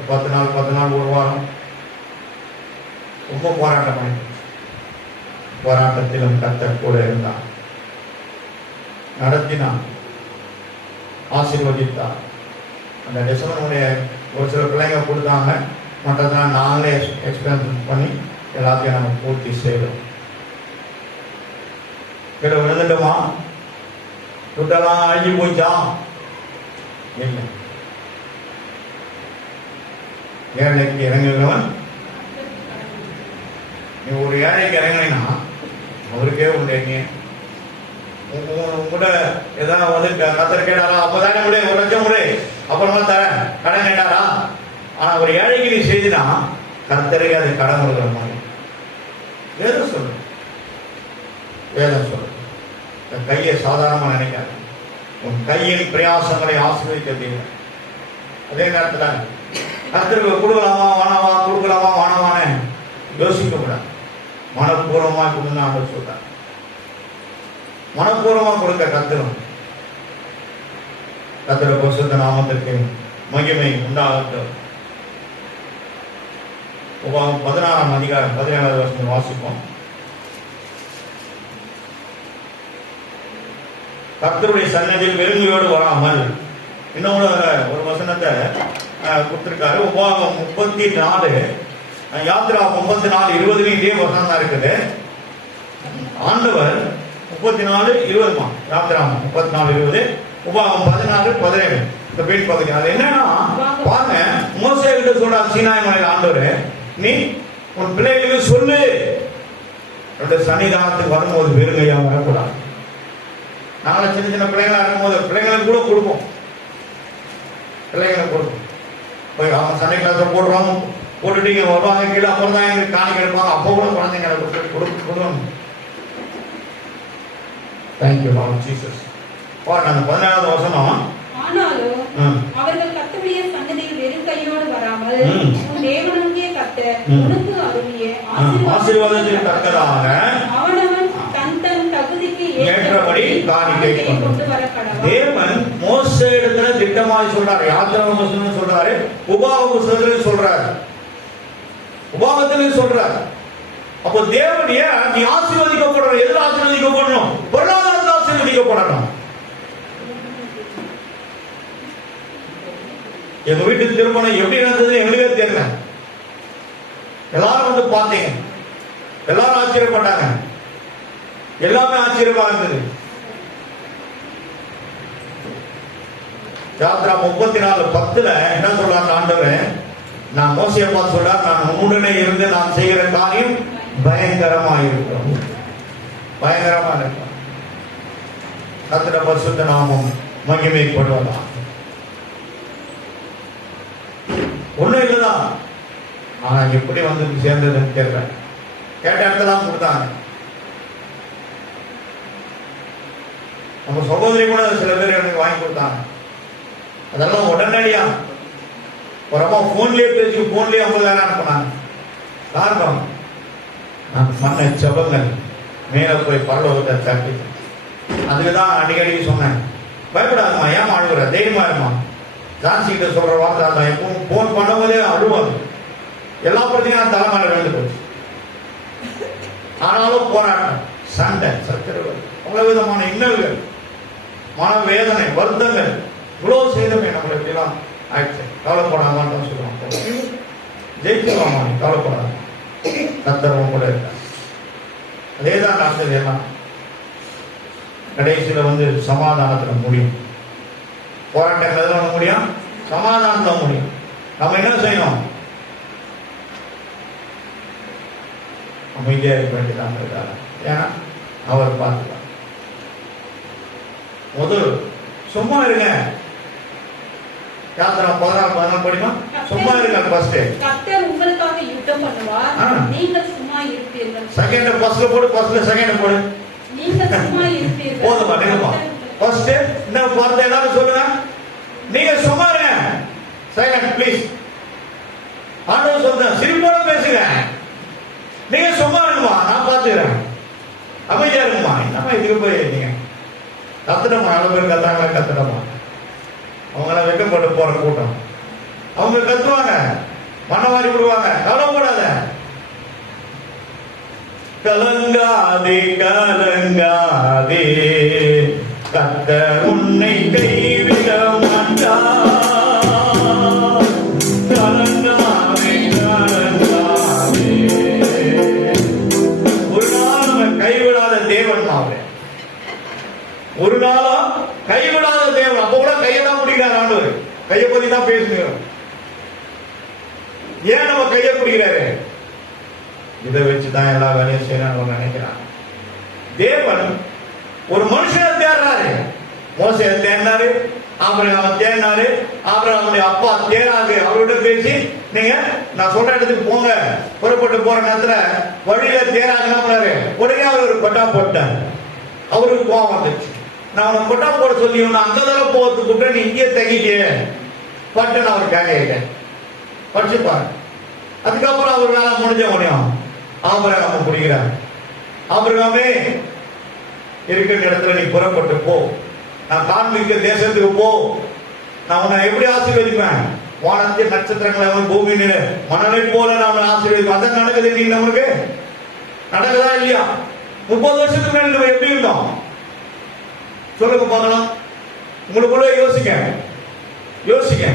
10 நாள் 1 வாரம் ரொம்ப போராட்டம் பண்ணி, போராட்டத்திலும் கர்த்தர் கூட இருந்தான், நடத்தினான், ஆசீர்வதித்தார். அந்த டிசம்பருடைய ஒரு சில பிள்ளைங்க கொடுத்தாங்க, மற்றதெல்லாம் நாங்களே எக்ஸ்பீரியன்ஸ் பண்ணி எல்லாத்தையும் நம்ம பூர்த்தி செய்தோம். கிட்ட விழுந்துட்டோமா? துட்டெல்லாம் அழிஞ்சு போச்சா? இல்லை. ஏழைக்கு இறங்குகிறவன், நீ ஒரு ஏழைக்கு இறங்கினா அவருக்கே உண்டு. உங்கள்கிட்ட எதாவது வந்து கத்தர் கேட்டாரா? அப்பதானே முடியும், 1 லட்சம் முறை அப்புறமா தரேன் கடன் கேட்டாரா? ஆனா ஒரு ஏழைக்கு நீ செய்தினா கர்த்தரை அது கடன் கொடுக்குற மாதிரி. வேதம் சொல்லு, வேதம் சொல்லு. கையை சாதாரணமா நினைக்காது. உன் கையின் பிரயாசங்களை ஆசீர்வதிக்க தேவை. அதே நேரத்தில் கர்த்தருக்கு கொடுக்கலாமா வானாவா, கொடுக்கலாமா வானாவான்னு யோசிக்க கூடாது. மனப்பூர்வமா கொடுங்க ஆண்டவர் சொல்றார். மனப்பூர்வமா கொடுக்க கர்த்தரும். கர்த்தர் பரிசுத்த நாமத்திற்கு மகிமை உண்டாகட்டும். உபாகமம் 16:17 வாசிப்போம். கர்த்தருடைய சன்னதியில் வெறுங்கையோடு வராமல், இன்னொரு ஒரு வசனத்தை கொடுத்திருக்காரு. உபாகமம் 34 யாத்திரா 34:20 இதே வசனம் தான் இருக்குது. ஆண்டவர் 34:20 யாத்திரா 34:20 உபாகமம் 16:17 இந்த பெண் பகுதி. அது என்னன்னா பாருங்க, மோசே கிட்ட சொல்றார் சீனாய் மலையில் ஆண்டவர், நீ உன் பிள்ளைகளுக்கு சொல்லு, சன்னிதானத்துக்கு வரும்போது வெறுங்கையா வரக்கூடாது. நாங்கள சின்ன பிள்ளைங்களா இருக்கும்போது பிள்ளைங்களுக்கு கூட கொடுப்போம், பிள்ளைங்களுக்கு கொடுப்போம். போய் அவங்க சண்டை கிளாஸை போடுறோம், போட்டுட்டீங்க வருவாங்க கீழே, அப்புறம் தான் எங்களுக்கு காணிக்கை எடுப்பாங்க. அப்போ கூட குழந்தைங்களை கொடுக்கணும். Thank you Lord Jesus. பாருங்க அந்த 17வது வசனம். ஆனாலும் அவர்கள் கர்த்தருடைய சன்னதியில் வெறும் கையோடு வராமல் உன் தேவனாகிய கர்த்தர் உனக்கு அருளிய ஆசீர்வாதத்திற்கு தக்கதாக அவனவன் தன் தகுதிக்கு ஏற்றபடி காணிக்கை கொண்டு வர கடவுள். தேவன் மோசே இடத்துல திட்டமாய் சொல்றாரு, யாத்திரா புத்தகத்துல சொல்றாரு, உபாகம புத்தகத்துல சொல்றாரு. உபாகத்திலே சொல்றார். அப்போ தேவன் ஏன் நீ ஆசீர்வதிக்கப்படுற, எதில் ஆசீர்வதிக்கப்படணும்? பொருளாதாரத்தில் ஆசீர்வதிக்கப்படணும். எங்க வீட்டு திருமணம் எப்படி நடந்தது எங்களுக்கே தெரியல. எல்லாரும் வந்து பார்த்தீங்க, எல்லாரும் ஆச்சரியப்பட்டாங்க, எல்லாமே ஆச்சரியமா இருந்தது. யாத்ரா 34:10 என்ன சொல்றாங்க ஆண்டவர்? நான் மோசேயை பார்த்து சொல்றார், நான் உன்னுடனே இருந்து நான் செய்கிற காரியம் பயங்கரமா இருக்கும், பயங்கரமா இருக்கும். கர்த்தருடைய பரிசுத்த நாமம் மகிமைப்படுவதா. ஒண்ணும் இல்லதான், ஆனா எப்படி வந்து சேர்ந்ததுன்னு தெரியல. கேட்ட இடத்தெல்லாம் கொடுத்தாங்க. நம்ம சகோதரி கூட சில பேர் எனக்கு வாங்கி கொடுத்தாங்க. அதெல்லாம் உடனடியா ஒரு அம்மா போன்லயே பேசி போன்லயே 50,000 அனுப்பினாங்க. காரணம் நான் பண்ண ஜெபங்கள் மேல போய் பரலோகத்தை தட்டி. அதுக்குதான் அடிக்கடி சொன்னேன், பயப்படாதம்மா, ஏன் அழுகுற, தைரியமா இருமா. ஜான்சி கிட்ட சொல்ற வார்த்தை தான், எப்பவும் போன் பண்ணும்போதே அழுவாங்க. எல்லா பிரச்சனையும் தலைமையில விழுந்து போச்சு. ஆனாலும் போராட்டம், சண்டை, சச்சரவு, பல விதமான இன்னல்கள், மனவேதனை, வருத்தங்கள், இவ்வளவு செய்தமே நம்மளை எப்படிலாம் ஆயிடுச்சு. கவலைப்படாமான்னு சொல்லுவாங்க. ஜெயிச்சுவாமா, நீ கவலைப்படாத, கர்த்தர் கூட இருக்க. அதேதான் நடந்தது. எல்லாம் கடைசியில வந்து சமாதானத்துல முடியும். போராட்டம் எதுல முடியும்? சமாதானத்துல முடியும். நம்ம என்ன செய்யணும்? அமைதியா இருக்க வேண்டியதான் இருக்காரு. ஏன்னா அவர் பார்த்துக்கலாம். முதல் சும்மா இருங்க. யாத்திரா 16 படிமா, சும்மா இருங்க. ஃபர்ஸ்ட் கர்த்தர் உங்களுக்காக யுத்தம் பண்ணுவார், நீங்கள் சும்மா இருப்பீர்கள். செகண்ட் ஃபர்ஸ்ட்ல போடு, ஃபர்ஸ்ட்ல செகண்ட் போடு. நீங்கள் சும்மா இருப்பீர்கள். போதுமா? நில்லுமா. ஃபர்ஸ்ட் என்ன வார்த்தை எல்லாரும் சொல்லுங்க. நீங்க சும்மா இருங்க. Second please. ஆண்டவர் சொல்றேன், சிரிப்போட பேசுங்க. நீங்க சும்மா இருங்கம்மா, நான் பார்த்துக்கிறேன். அமைதியா இருக்குமா. என்னமா இதுக்கு போய் நீங்க கத்துடமா, அளவு பேர் கத்தாங்களா, கத்துடமா. அவங்களாம் வெக்கப்பட்டு போற கூட்டம். அவங்க கத்துவாங்க, மண்ணவாரி விடுவாங்க. கவலைப்படாத, கலங்காதே கலங்காதே, கர்த்தர் உன்னை கைவிட மாட்டார். கலங்காதே கலங்காதே, ஒரு நாள் நம்ம கைவிடாத தேவன் அவரே, ஒரு நாளும் கைவிடாத தேவன். அப்ப கூட கையை தான் பிடிக்கிறார் ஆண்டவர். கையை பத்தி தான் பேசுகிறோம். ஏன் நம்ம கையை பிடிக்கிறாரு? இதை வச்சுதான் எல்லா வேலையும் செய்யறான்னு நினைக்கிறாங்க. தேவன் ஒரு மனுஷனை தேடுறாரு. மோசேயை தேடினாரு, ஆபிரகாமை தேடினாரு. ஆபிரகாமுடைய அப்பா தேடாது அவரோட பேசி, நீங்க நான் சொல்ற இடத்துக்கு போங்க, புறப்பட்டு போற நேரத்துல வழியில தேடாதுன்னா உடனே அவர் ஒரு கொட்டா போட்டார். அவருக்கு கோபம் வந்துச்சு. நான் உனக்கு கொட்டா போட சொல்லி உன்னை அந்த தடவை போகிறதுக்கு நீ இங்கே தங்கிட்டே பட்டுன்னு அவர் கேட்க படிச்சுப்பாரு. அதுக்கப்புறம் அவர் வேலை முடிஞ்ச முடியும். ஆபிரகாமை பிடிக்கிறார். ஆபிரகாமே, இருக்கிற இடத்துல நீ புறப்பட்டு போ, நான் காண்பிக்க தேசத்துக்கு போ, நான் உன்னை எப்படி ஆசீர்வதிப்பேன்? வானத்தின் நட்சத்திரங்களை பூமியில மணலை போல நான் ஆசீர்வதிப்பேன். அதான் நடக்குது. நீ நம்மளுக்கு நடக்குதா இல்லையா? 30 வருஷத்துக்கு மேல நம்ம எப்படி இருந்தோம் சொல்லுங்க பார்க்கலாம். உங்களுக்குள்ள யோசிக்க யோசிக்க.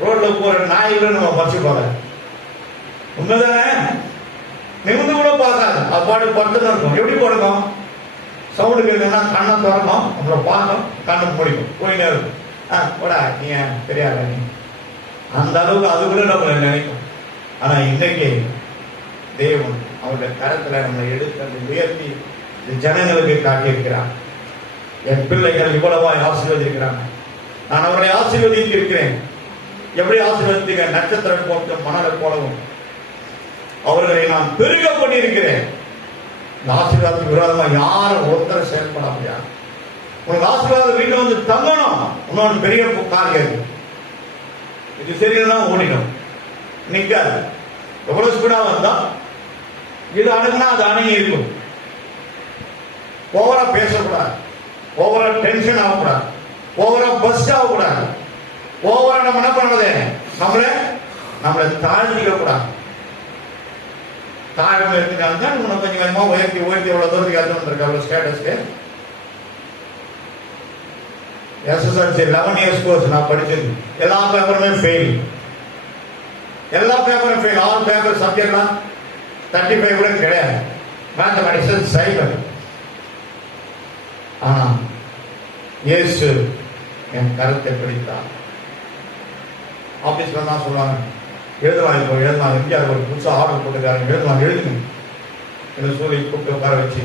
ரோட்ல போற நாய்களை நம்ம மறைச்சு பார்க்க உண்மைதானே? நிமிந்து கூட பார்க்காது, அப்பாடு படுத்துதான் இருக்கும். எப்படி படுக்கும்? சவுண்டு கேட்கணும்னா கண்ணை திறக்கும், நம்மளை பார்க்கும், கண்ணை முடிக்கும், போயினே இருக்கும். போடா நீ தெரியாத நீ, அந்த அளவுக்கு அது கூட நம்மளை நினைக்கும். ஆனா இன்னைக்கு தேவன் அவருடைய கரத்துல நம்மளை எடுத்து அந்த உயர்த்தி ஜனங்களுக்கு காட்டியிருக்கிறார். என் பிள்ளைகள் இவ்வளவாய் ஆசீர்வதிக்கிறாங்க. நான் அவர்களை ஆசீர்வதித்து இருக்கிறேன். எப்படி ஆசீர்வதிக்க? நட்சத்திரம் போட்டு மணலை போலவும் அவர்களை நான் பெருக பண்ணியிருக்கிறேன். இந்த ஆசீர்வாதத்துக்கு விரோதமா யாரும் ஒருத்தர் செயல்பட முடியாது. உனக்கு ஆசீர்வாதம் வீட்டுல வந்து தங்கணும். இன்னொன்று பெரிய காரியம், இது சரியா ஓடிடும், நிக்காது. எவ்வளவு ஸ்பீடா வந்தா இது அணுகுனா அது அணுகி இருக்கும். ஓவரா பேசக்கூடாது, ஓவரா டென்ஷன் ஆகக்கூடாது, ஓவரா பஸ்ட் ஆகக்கூடாது. ஓவரா நம்ம என்ன பண்ணுறது? நம்மளே நம்மளை தாழ்த்திக்க கூடாது. தாழ்மை இருக்கிறாங்க நம்ம கொஞ்சம் கொஞ்சமா உயர்த்தி எவ்வளவு தூரத்துக்கு எடுத்து வந்திருக்க அவ்வளவு ஸ்டேட்டஸ்க்கு. SSLC 11 years கோர்ஸ் நான் படிச்சது, எல்லா பேப்பருமே ஃபெயில், எல்லா பேப்பரும் ஃபெயில். ஆல் பேப்பர் சப்ஜெக்ட்லாம் 35 கூட கிடையாது. மேத்தமெட்டிக்ஸ் சைபர். ஆனா இயேசு என் கருத்தை பிடித்தார். ஆபீஸ்ல தான் சொல்லுவாங்க, எழுதலாம், இப்போ எழுதலாம், எம்ஜிஆர் ஒரு புதுசாக ஆர்டர் போட்டுக்காரங்க, எழுதலாம், எழுதுங்க என்ன சொல்லி கூப்பிட்டு உட்கார வச்சு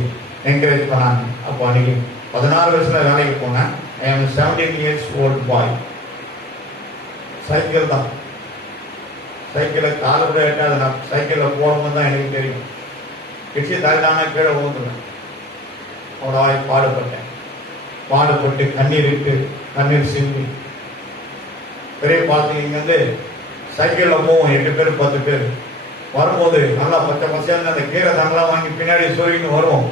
என்கரேஜ் பண்ணாங்க. அப்போ அன்னைக்கு 16 வயசுல வேலைக்கு போனேன். I am 17 years old boy. Cycle தான், சைக்கிளை கால கூட எட்டாது. நான் சைக்கிளில் போகும்போது தான் எனக்கு தெரியும், கிட்சி தகுதான கீழே ஊந்துவேன். அவ்வளோ பாடுபட்டு கண்ணீர் சிந்தி பெரிய பார்த்து இங்கேருந்து சைக்கிளில் போவோம். 8 பேர் 10 பேர் வரும்போது நல்லா பச்சை பசங்க அந்த கீரை தங்கலாம் வாங்கி பின்னாடி சொல்லிட்டு வருவோம்.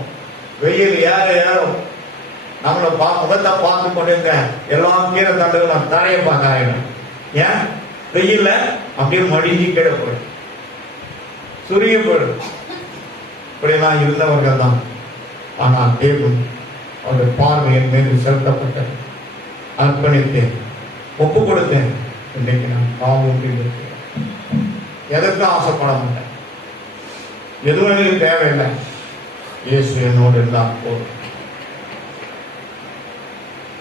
வெயில் ஏறும், நம்மளை முகத்தை பார்த்து கொண்டிருந்தேன். எல்லா கீரை தண்டுகளும் தரையை பார்க்கறேன். ஏன் வெயில்ல அப்படியே மடிஞ்சு கீழே போயிடும், சுரிய போயிடும். இப்படியெல்லாம் இருந்தவர்கள் தான். ஆனால் தேவன் அவருடைய பார்வையின் மீது செலுத்தப்பட்டது. அர்ப்பணித்தேன், ஒப்பு கொடுத்தேன். இன்றைக்கு நான் பாவம் இருக்கிறேன். எதற்கும் ஆசைப்பட மாட்டேன், எதுவும் எனக்கு தேவையில்லை. இயேசு என்னோடு இருந்தால் போதும்.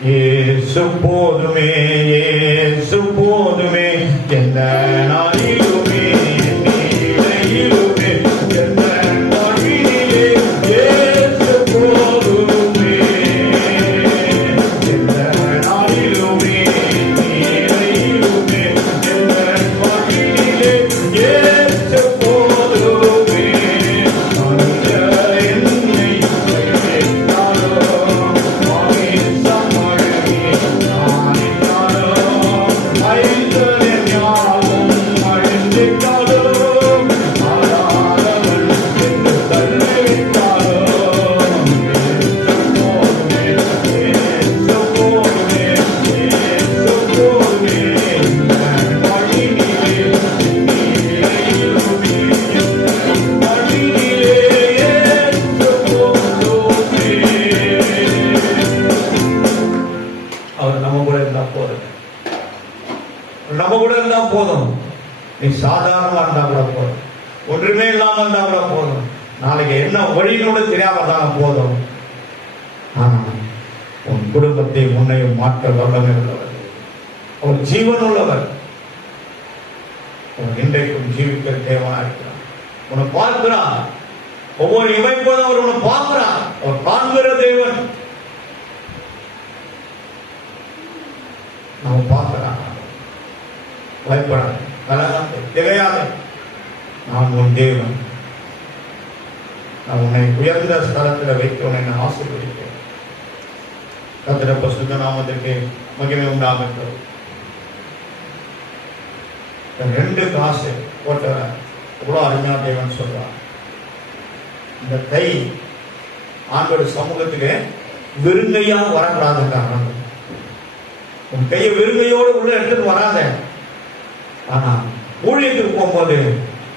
இயேசு போதுமே, இயேசு போதுமே, எந்த நாளிலுமே நீலையிலுமே, எந்த நாளிலே இயேசு போதுமே, எந்த நாளிலுமே நீலையிலுமே, எந்த நாளிலே இயேசு போதுமே. அந்த என்னை போதும். நீ சாதாரணமா இருந்தா கூட போதும், ஒன்றுமே இல்லாம இருந்தா கூட போதும், நாளைக்கு என்ன வழினோடு தெரியாம இருந்தாலும் போதும். ஆனா உன் குடும்பத்தை முன்னையும் மாற்ற வல்லமை உள்ளவர், அவர் ஜீவன் உள்ளவர். அவர் இன்றைக்கும் ஜீவிக்கிற தேவனா இருக்கிறார். உன்னை பார்க்கிறார், ஒவ்வொரு இமைப்போதும் அவர் உன்னை பார்க்கிறார். அவர் காண்கிற தேவன். நம்ம பார்க்கிறார். பயப்படாது, கலங்காது, திகையாது. நான் உன் தேவன், நான் உன்னை உயர்ந்த ஸ்தலத்தில் வைத்து உன்னை நான் ஆசீர்வதிப்பேன். கர்த்தருடைய பரிசுத்த நாமத்திற்கு மகிமை உண்டாகட்டும். 2 காசு போட்ட எவ்வளோ அருமையான தேவன் சொல்றார். இந்த கை ஆண்டோட சமூகத்திலே வெறுங்கையா வரக்கூடாது காரணம். உன் கையை வெறுங்கையோடு உள்ள எடுத்துட்டு வராத. ஆனா ஊழியத்துக்கு போகும்போது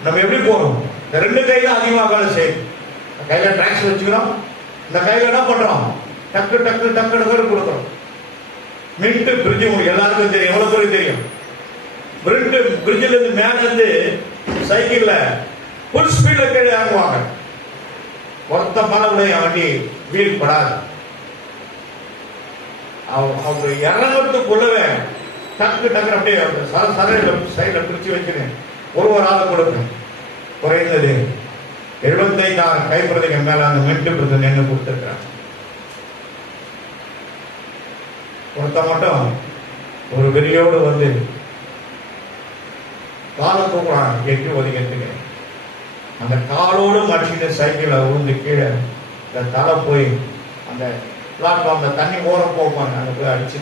நம்ம எப்படி போறோம்? இந்த 2 கையில அதிகமாக வேலை செய்யும். கையில டிராக்ஸ் வச்சுக்கிறோம், இந்த கையில என்ன பண்றோம்? டக்கு டக்கு டக்கு கொடுக்குறோம். மின்ட் பிரிட்ஜ் உங்களுக்கு எல்லாருக்கும் தெரியும், எவ்வளவு பேருக்கு தெரியும்? பிரிட்ஜில் இருந்து மேல இருந்து சைக்கிள்ல ஃபுல் ஸ்பீட்ல கீழே இறங்குவாங்க. ஒருத்த மனவுடைய வண்டி வீல் படாது. அவங்க இறங்கிறதுக்குள்ளவே டக்கு டக்கு அப்படியே சைட்ல பிரிச்சு வச்சுருக்கேன். ஒரு ஆளை கொடுப்பேன். குறைந்தது 75 கைப்பிரதிக்கு மேல அந்த மெட்டு பிரதி நின்று கொடுத்துருக்காங்க. ஒருத்த மட்டும் ஒரு வெறியோடு வந்து காலை தூக்குறான், எட்டி ஒதுக்கிறதுக்கு. அந்த காலோடு மடிச்சுட்டு சைக்கிளை உழுந்து கீழே இந்த தலை போய் அந்த பிளாட்ஃபார்ம்ல தண்ணி ஓரம் போவாங்க, அங்கே போய் அடிச்சு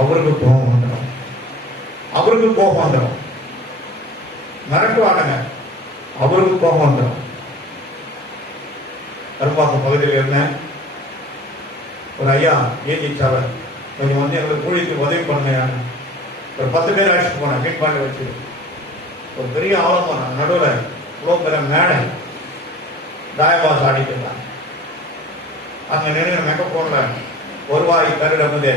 அவருக்கு கோபம் வந்துடும். அவருக்கு கோபம் வந்துடும். மிரட்டுவானுங்க, அவருக்கு கோபம் வந்துடும். கருப்பாக்கம் பகுதியில் இருந்தேன். ஒரு ஐயா ஏஜிச்சாவர் கொஞ்சம் வந்து எங்களுக்கு ஊழியத்துக்கு உதவி பண்ண ஒரு 10 பேர் அழைச்சிட்டு போனேன். மீட் பண்ணி வச்சு ஒரு பெரிய ஆலமரம் நடுவில் இவ்வளோ பெரிய மேடை தாயபாஸ் ஆடிட்டு இருந்தாங்க. அங்கே நின்று மெக்கபோனில் ஒருவாய் கருடமுதே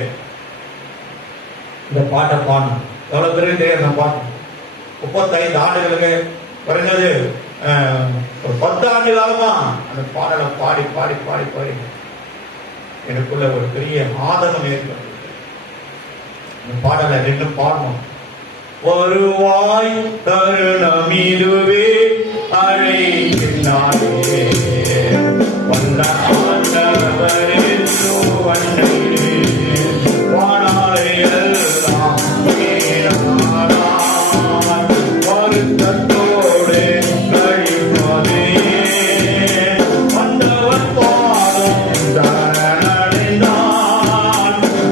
இந்த பாட்டை பாடணும். எவ்வளோ பேருக்கு தெரியும் அந்த பாட்டு? 35 ஆண்டுகளுக்கு குறைஞ்சது ஒரு 10 ஆண்டு காலமா அந்த பாடலை பாடி பாடி பாடி பாடி எனக்குள்ள ஒரு பெரிய ஆதங்கம் ஏற்பட்டது. அந்த பாடலை நின்று பாடணும். வருவாய் தருணம் இதுவே அழைக்கின்றாயே வல்ல ஆண்டவரே வண்ணே வானாரை எல்லாம் வருத்தத்தோடு கழிப்பதே வந்தவர் பாதம் சரணடைந்தான்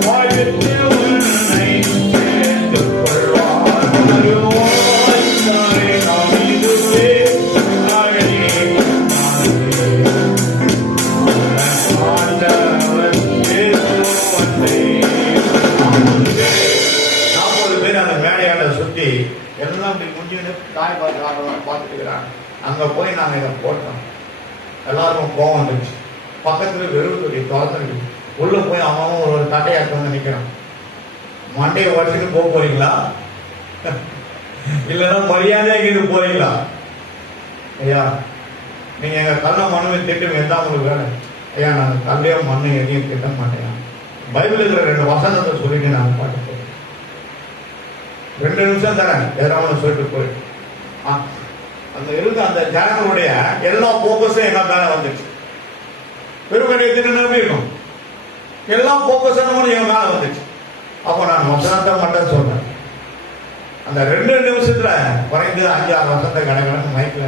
வாழ்த்து உன்னை சேர்த்துக் கொள்வார். வருவாய் தருணம் இதுவே அங்க போய் நாங்க இதை போட்டோம். எல்லாருக்கும் கோவம் வந்துச்சு. பக்கத்துல வெறும் சொல்லி தோசை உள்ள போய் அவன் ஒரு தட்டையாட்டு வந்து நிக்கிறான். மண்டையை உடச்சுட்டு போக போறீங்களா இல்லைன்னா மரியாதையாக இது போறீங்களா? ஐயா நீங்க எங்க கல்ல மண்ணு திட்டம் எந்த உங்களுக்கு வேலை? ஐயா நாங்க கல்லையோ மண்ணு எதையும் திட்ட மாட்டேன். பைபிள் இருக்கிற 2 வசனத்தை சொல்லிட்டு நாங்க பாட்டு போறோம். 2 நிமிஷம் தானே ஏதாவது சொல்லிட்டு போயிட்டு அந்த இருந்த அந்த ஜனங்களுடைய எல்லா போக்கஸும் என்ன மேல வந்துச்சு. பெருமடைய திட்டம் எப்படி இருக்கும்? எல்லா போக்கஸும் எங்க மேல வந்துச்சு. அப்போ நான் வசனத்தை மட்டும் சொல்றேன். அந்த 2 நிமிஷத்துல குறைந்து 5-6 வசனத்தை கடற்கடன் மைக்ல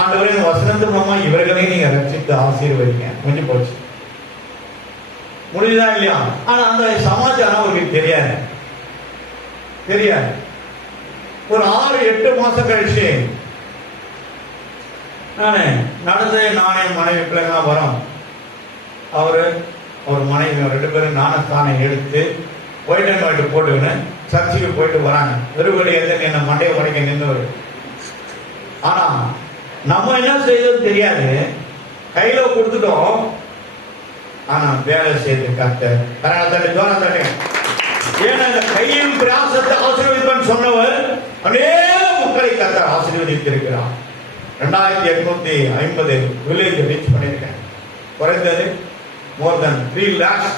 ஆண்டவரே இந்த வசனத்து மூலமா இவர்களையும் நீங்க ரட்சித்து ஆசீர்வதிங்க. முடிஞ்சு போச்சு. முடிஞ்சுதா இல்லையா? ஆனா அந்த சமாச்சாரம் அவருக்கு தெரியாது. ஒரு 6-8 மாசம் கழிச்சு நானே மனைவி பிள்ளைங்க வரோம். அவர் மனைவி 2 பேரும் ஞானஸ்தானம் எடுத்து ஒயிட் அண்ட் ஒயிட் போட்டுக்கின்னு சர்ச்சுக்கு போயிட்டு வராங்க. வெறுபடி எடுத்து என்ன மண்டையை உடைக்க நின்று. ஆனா நம்ம என்ன செய்யறது தெரியாது. கையில கொடுத்துட்டோம். ஆனா வேலை செய்து கத்த ஏன்னா இந்த கையின் பிரயாசத்தை ஆசீர்வதிப்பேன் சொன்னவர் அநேக மக்களை கத்த ஆசீர்வதித்திருக்கிறார். 2850 வில்லேஜ் ரீச் பண்ணியிருக்கேன். குறைந்தது more than 3 lakhs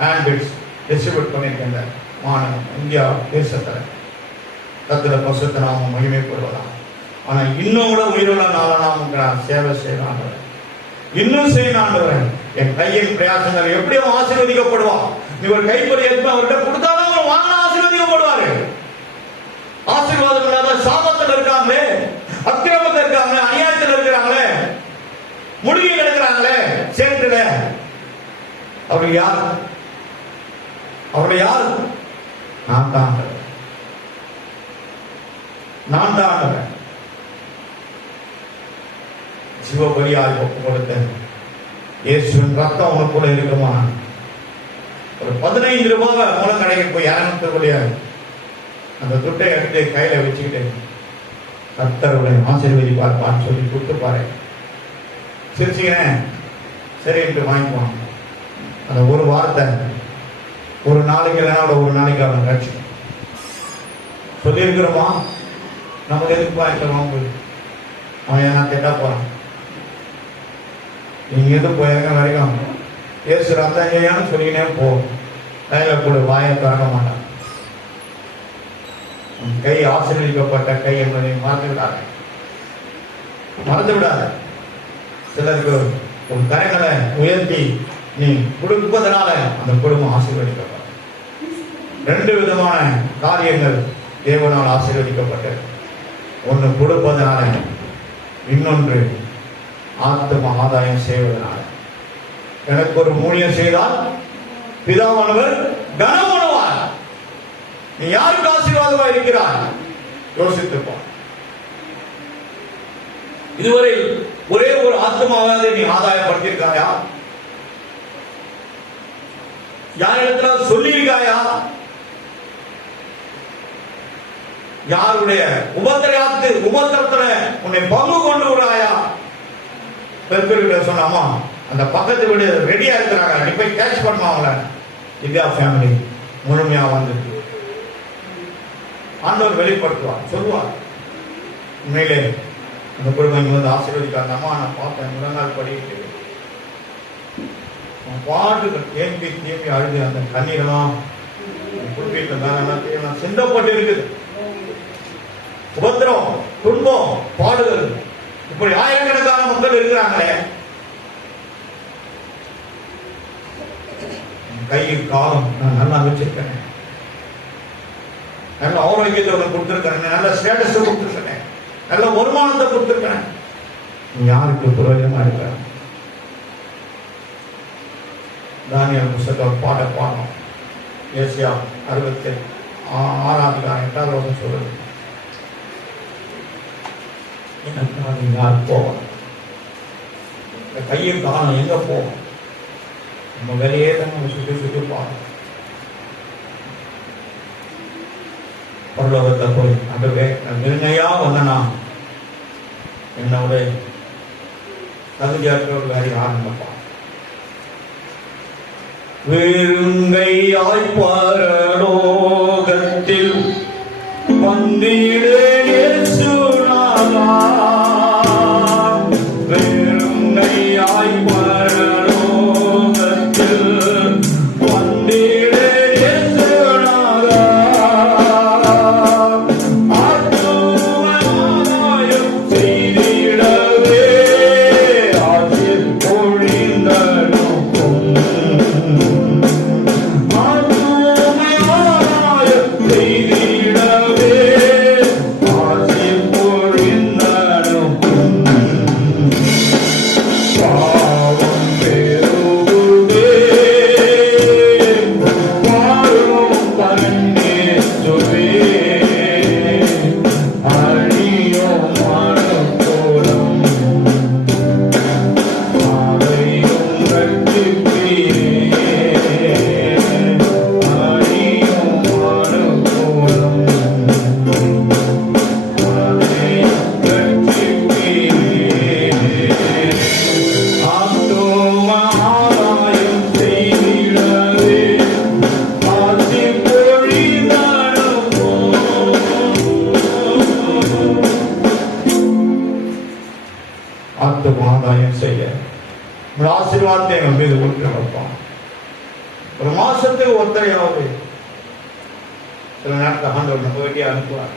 handbits distribute பண்ணியிருக்கேன். மாநிலம் இந்தியா தேசத்தில் கத்திர பசுத்த நாம மகிமைப்படுவதா. ஆனா இன்னும் கூட உயிருள்ள நாம சேவை செய்யலாம். இன்னும் செய்யணும். என் கையின் பிரயாசங்கள் எப்படியும் ஆசீர்வதிக்கப்படுவான். நீ ஒரு கைப்பறி எடுத்து அவர்கிட்ட கொடுத்தாலும் வாங்க ஆசீர்வதிக்கப்படுவாரு. ஆசீர்வாதம் இல்லாத சாபத்தில் இருக்காங்களே, அக்கிரமத்தில் இருக்காங்களே, அநியாயத்தில் இருக்கிறாங்களே, முடிவில் இருக்கிறாங்களே, சேற்றுல அவர்கள் யார்? நான் தான் சிவபலியாய் ஒப்பு கொடுத்தேன். இயேசுவின் ரத்தம் உனக்குள்ள இருக்குமா? ஒரு 15 ரூபாய் மூலம் கடைக்கு போய் 200 ரூபாய் அந்த துட்டை எடுத்து கையில வச்சுக்கிட்டு கர்த்தருடைய ஆசீர்வதிப்பார் சொல்லி கொடுத்து பாரு. சிரிச்சுக்கிறேன் சரின்ட்டு வாங்கிக்குவாங்க. அந்த ஒரு வார்த்தை ஒரு நாளைக்கு இல்லைன்னா ஒரு நாளைக்கு அவன் கட்சி சொல்லியிருக்கிறோமா? நம்ம எதுக்கு வாங்கிக்கிறோம்? அவன் என்ன கேட்டா போறான். நீங்க எது போயிருக்க வரைக்கும் ஏசு ரத்தம் சொல்லிக்கினே போ. கையில கூட வாயை திறக்க மாட்டான். கை ஆசீர்வதிக்கப்பட்ட கை என்பதை மறந்து விடாத. சிலருக்கு ஒரு கரைகளை உயர்த்தி நீ கொடுப்பதனால அந்த குடும்பம் ஆசீர்வதிக்கப்படும். 2 விதமான காரியங்கள் தேவனால் ஆசீர்வதிக்கப்பட்டது. ஒன்று கொடுப்பதனால, இன்னொன்று ஆத்ம ஆதாயம் செய்வதனால. எனக்கு ஒரு ஊழியம் செய்தால் பிதாவானவர் கனம் பண்ணுவார். நீ யாருக்கு ஆசீர்வாதமா இருக்கிறாய் யோசித்துப்பார். இதுவரை ஒரே ஒரு ஆத்மாவாவது நீ ஆதாயப்படுத்தியிருக்காயா? யாரிடத்துல சொல்லி இருக்காயா? யாருடைய உபத்திரத்துல உன்னை பங்கு கொண்டு விடாயா? பெருக்கிட்ட சொன்னாமா, அந்த பக்கத்து வீடு ரெடியா இருக்கிறாங்க, நீ போய் கேட்ச் பண்ணுமா அவங்கள. திவ்யா ஃபேமிலி முழுமையா வந்து ஆண்டவர் வெளிப்படுத்துவார், சொல்லுவார். உண்மையிலே அந்த குடும்பம் இங்க வந்து ஆசீர்வதிக்காத அம்மா நான் பார்த்தேன், முதல் நாள் படிக்கிட்டு பாட்டு தேம்பி அழுது அந்த கண்ணீரெல்லாம் குறிப்பிட்ட சிந்தப்பட்டு இருக்குது. உபத்திரம், துன்பம், பாடுகள், இப்படி ஆயிரக்கணக்கான மக்கள் இருக்கிறாங்களே. கையில் காலம் நான் நல்லா வச்சிருக்கேன், நல்ல ஆரோக்கியத்தை கொடுத்திருக்கிறேன், நல்ல ஸ்டேட்டஸ் கொடுத்திருக்கிறேன், நல்ல வருமானத்தை கொடுத்திருக்கிறேன், யாருக்கு பிரயோஜனமா இருக்கிறேன்? தானியேல் புத்தகம் பாடம் ஏசியா 66 சொல்றது, எனக்கு யார் போவோம், இந்த கையும் காலம் எங்க போவோம்? நம்ம வேலையே தான் நம்ம சுற்றி போகணும். பரலோகத்தை போய் அதுவே நெருங்கையா வந்தனா என்னோட தகுதியாற்றவர் வேற யாருங்கப்பா? வெறுங்கையாய் பரலோகத்தில் வந்திடு இயேசுநாதா, வெறுங்கையாய் பரலோகத்தில் வந்திடு இயேசுநாதா, ஆத்துமாயம் செய்திடவே ஆசிர் பொழிந்தனுக்கும், ஆதாயம் செய்ய ஆசீர்வாதத்தை எங்கள் மீது ஊற்றி வைப்பான். ஒரு மாசத்துக்கு ஒருத்தரையாவது சில நேரத்தில் ஆண்டவர் நம்ம வேண்டிய அனுப்புவார்.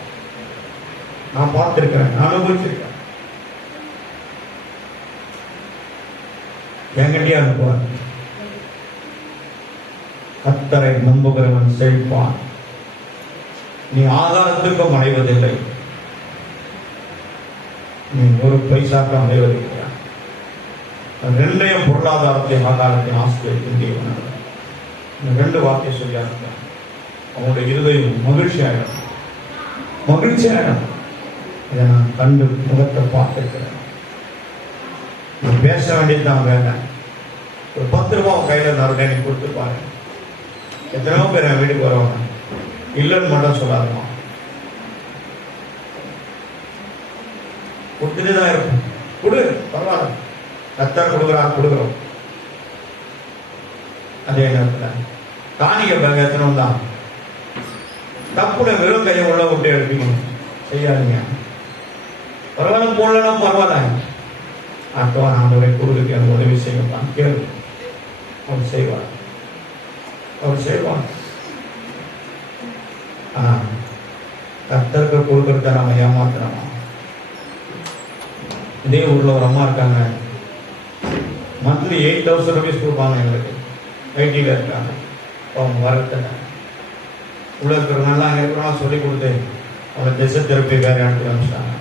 நான் பார்த்திருக்கிறேன், நான் அனுபவிச்சிருக்கேன். என்கிட்டயே அனுப்புவார். கர்த்தரை நம்புகிறவன் செழிப்பான், நீ ஆகாரத்துக்கும் அடைவதில்லை, நீ ஒரு பைசாக்கு அடைவதில்லை. ரெண்டையும் பொருளாதாரத்தை ஆதாரத்தை ஆசிரியர் இந்த ரெண்டு வார்த்தையை சொல்லி இருக்கான். அவங்களுடைய இருதயம் மகிழ்ச்சி ஆயிடும், மகிழ்ச்சி ஆயிடும். இதை நான் கண்டு முகத்தை பார்த்திருக்கிறேன். பேச வேண்டியதுதான் வேலை. ஒரு 10 ரூபாய் கையில் இருந்தாலும் நீ கொடுத்துருப்பாரு. எத்தனையோ பேர் என் வீட்டுக்கு வருவாங்க, இல்லைன்னு மட்டும் சொல்லாதுமா, கொடுத்துட்டு தான் இருக்கும். கொடு, பரவாயில்ல, கர்த்தர் கொடுக்குறார், கொடுக்குறோம். அதே நேரத்தில் காணிக்க பேங்க எத்தனும் தான் தப்புட வெறும் கையை உள்ள விட்டு எடுப்பீங்க, செய்யாதீங்க. பரவாயில்ல, போடலாம், பரவாயில்ல, அடுத்தவா ஆண்டவரை கொடுக்க எனக்கு உதவி செய்யலாம் கேளு. அவர் செய்வார், அவர் செய்வார். ஆனா கர்த்தருக்கு கொடுக்கறத நம்ம ஏமாத்துறோமா? இதே ஊர்ல ஒரு அம்மா இருக்காங்க, மந்த்லி 8,000 rupees கொடுப்பாங்க எங்களுக்கு. ஐடியில் இருக்காங்க. அவங்க வரத்தில்லை, உள்ள இருக்கிறவங்கெல்லாம் அங்கே இருக்கிறவங்க சொல்லி கொடுத்து அவங்க திசை திருப்பி வேற இடத்துக்கு அனுப்பிச்சிட்டாங்க.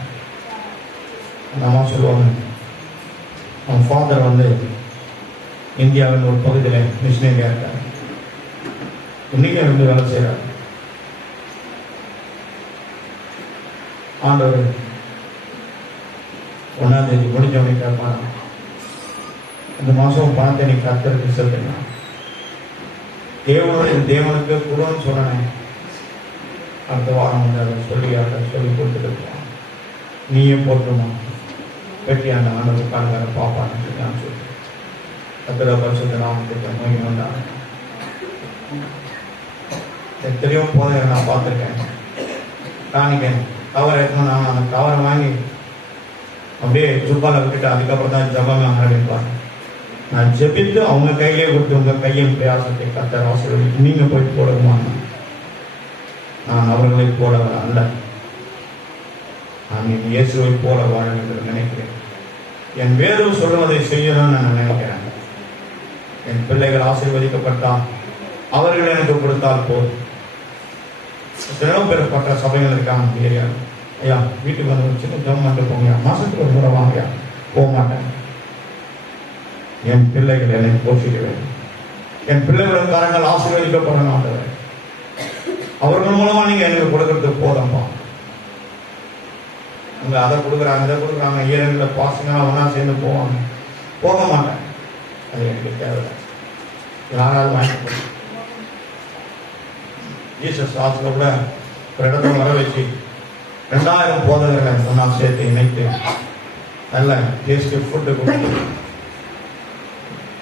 அந்த அம்மா சொல்லுவாங்க, அவன் ஃபாதர் வந்து இந்தியாவின் ஒரு பகுதியில் மிஷினரியா இருக்காரு, இன்னைக்கு வந்து வேலை செய்கிறார். ஆண்டவர் 1ஆம் தேதி முடிஞ்சவனை கேட்பாங்க, இந்த மாதம் பணத்தை நீ கர்த்தருக்கு செலுத்தினா தேவனுக்கு கொடுன்னு சொன்னேன். அடுத்த வாரம் வந்து அதை சொல்லி கொடுத்துருக்கோம். நீயே போட்டுமா வெட்டி அந்த ஆண்டு உட்கார்ந்து பாப்பான்னு சொல்லி நான் சொல்லிட்டேன். கத்திர பரிசுத்த நாமத்துக்கு மகிமை உண்டாகட்டும். எத்தனையோ போதை நான் பார்த்துருக்கேன். காணிக்கேன் கவர் எடுக்கணும், நான் அந்த கவரை வாங்கி அப்படியே ஜுப்பால விட்டுட்டு அதுக்கப்புறம் தான் ஜபம் ஆரம்பிப்பாங்க. நான் ஜெபித்து அவங்க கையிலே கொடுத்து உங்கள் கையின் பிரயாசத்தை கத்தர் ஆசீர்வதித்து நீங்கள் போய் போடுவாங்க. நான் அவர்களை போல அல்ல, நான் என் இயேசுவை போல வாழ என்று நினைக்கிறேன். என் வேறு சொல்வதை செய்யணும்னு நான் நினைக்கிறேன். என் பிள்ளைகள் ஆசீர்வதிக்கப்பட்டால் அவர்கள் எனக்கு கொடுத்தால் போதும். எத்தனையோ பேர்பட்ட சபைகள் இருக்காங்க ஏரியாவில். ஐயா வீட்டுக்கு வந்து வச்சுட்டு ஜம் பண்ணிட்டு போங்க, மாசத்துக்கு ஒரு முறை வாங்கயா. போக மாட்டேன். என் பிள்ளைகள் என்னை போஷிக்க வேண்டும். என் பிள்ளைகளோட காரங்கள் ஆசீர்வதிக்கப்பட மாட்டேன். அவர்கள் மூலமா நீங்க எனக்கு கொடுக்கறதுக்கு போதும்பா. அவங்க அதை கொடுக்குறாங்க இதை கொடுக்குறாங்க, ஈரங்கள பாசங்களா ஒன்னா சேர்ந்து போவாங்க. போக மாட்டேன். அது எனக்கு தேவையில்லை. யாராவது வாங்கி ஜீசஸ் ஆத்துல கூட ஒரு இடத்துல வர வச்சு 2000 போதகர்களை ஒன்னா சேர்த்து இணைத்து நல்ல டேஸ்டி ஃபுட்டு கொடுத்து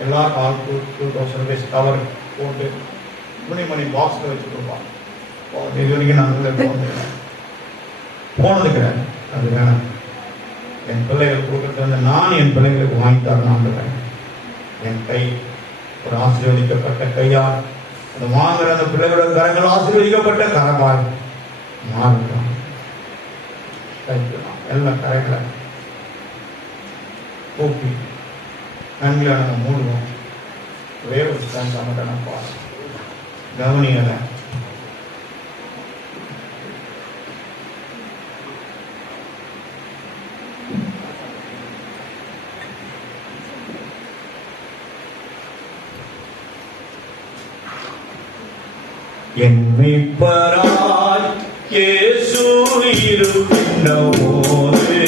எல்லா கால் 2000 rupees கவர் போட்டு துணிமணி பாக்ஸில் வச்சு கொடுப்பாங்க. இது வரைக்கும் நான் போனது கிடையாது. அது வேணாம். என் பிள்ளைகள் கொடுக்கறது வந்து நான் என் பிள்ளைகளுக்கு வாங்கி தரணும். என் கை ஒரு ஆசீர்வதிக்கப்பட்ட கையால் அந்த வாங்குற அந்த பிள்ளைகளோட கரங்கள் ஆசீர்வதிக்கப்பட்ட கரமாய் மாறுகிறோம். எல்லா கரைகளை கூப்பி நன்களை நம்ம மூடுவோம். ஒரே ஒரு சமட்டன பாரு கவனியலை என் மீட்பராய் இயேசு இருக்கின்ற போது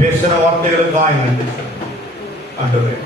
பேசின வார்த்தைகளுக்காக நன்றி ஆண்டவரே.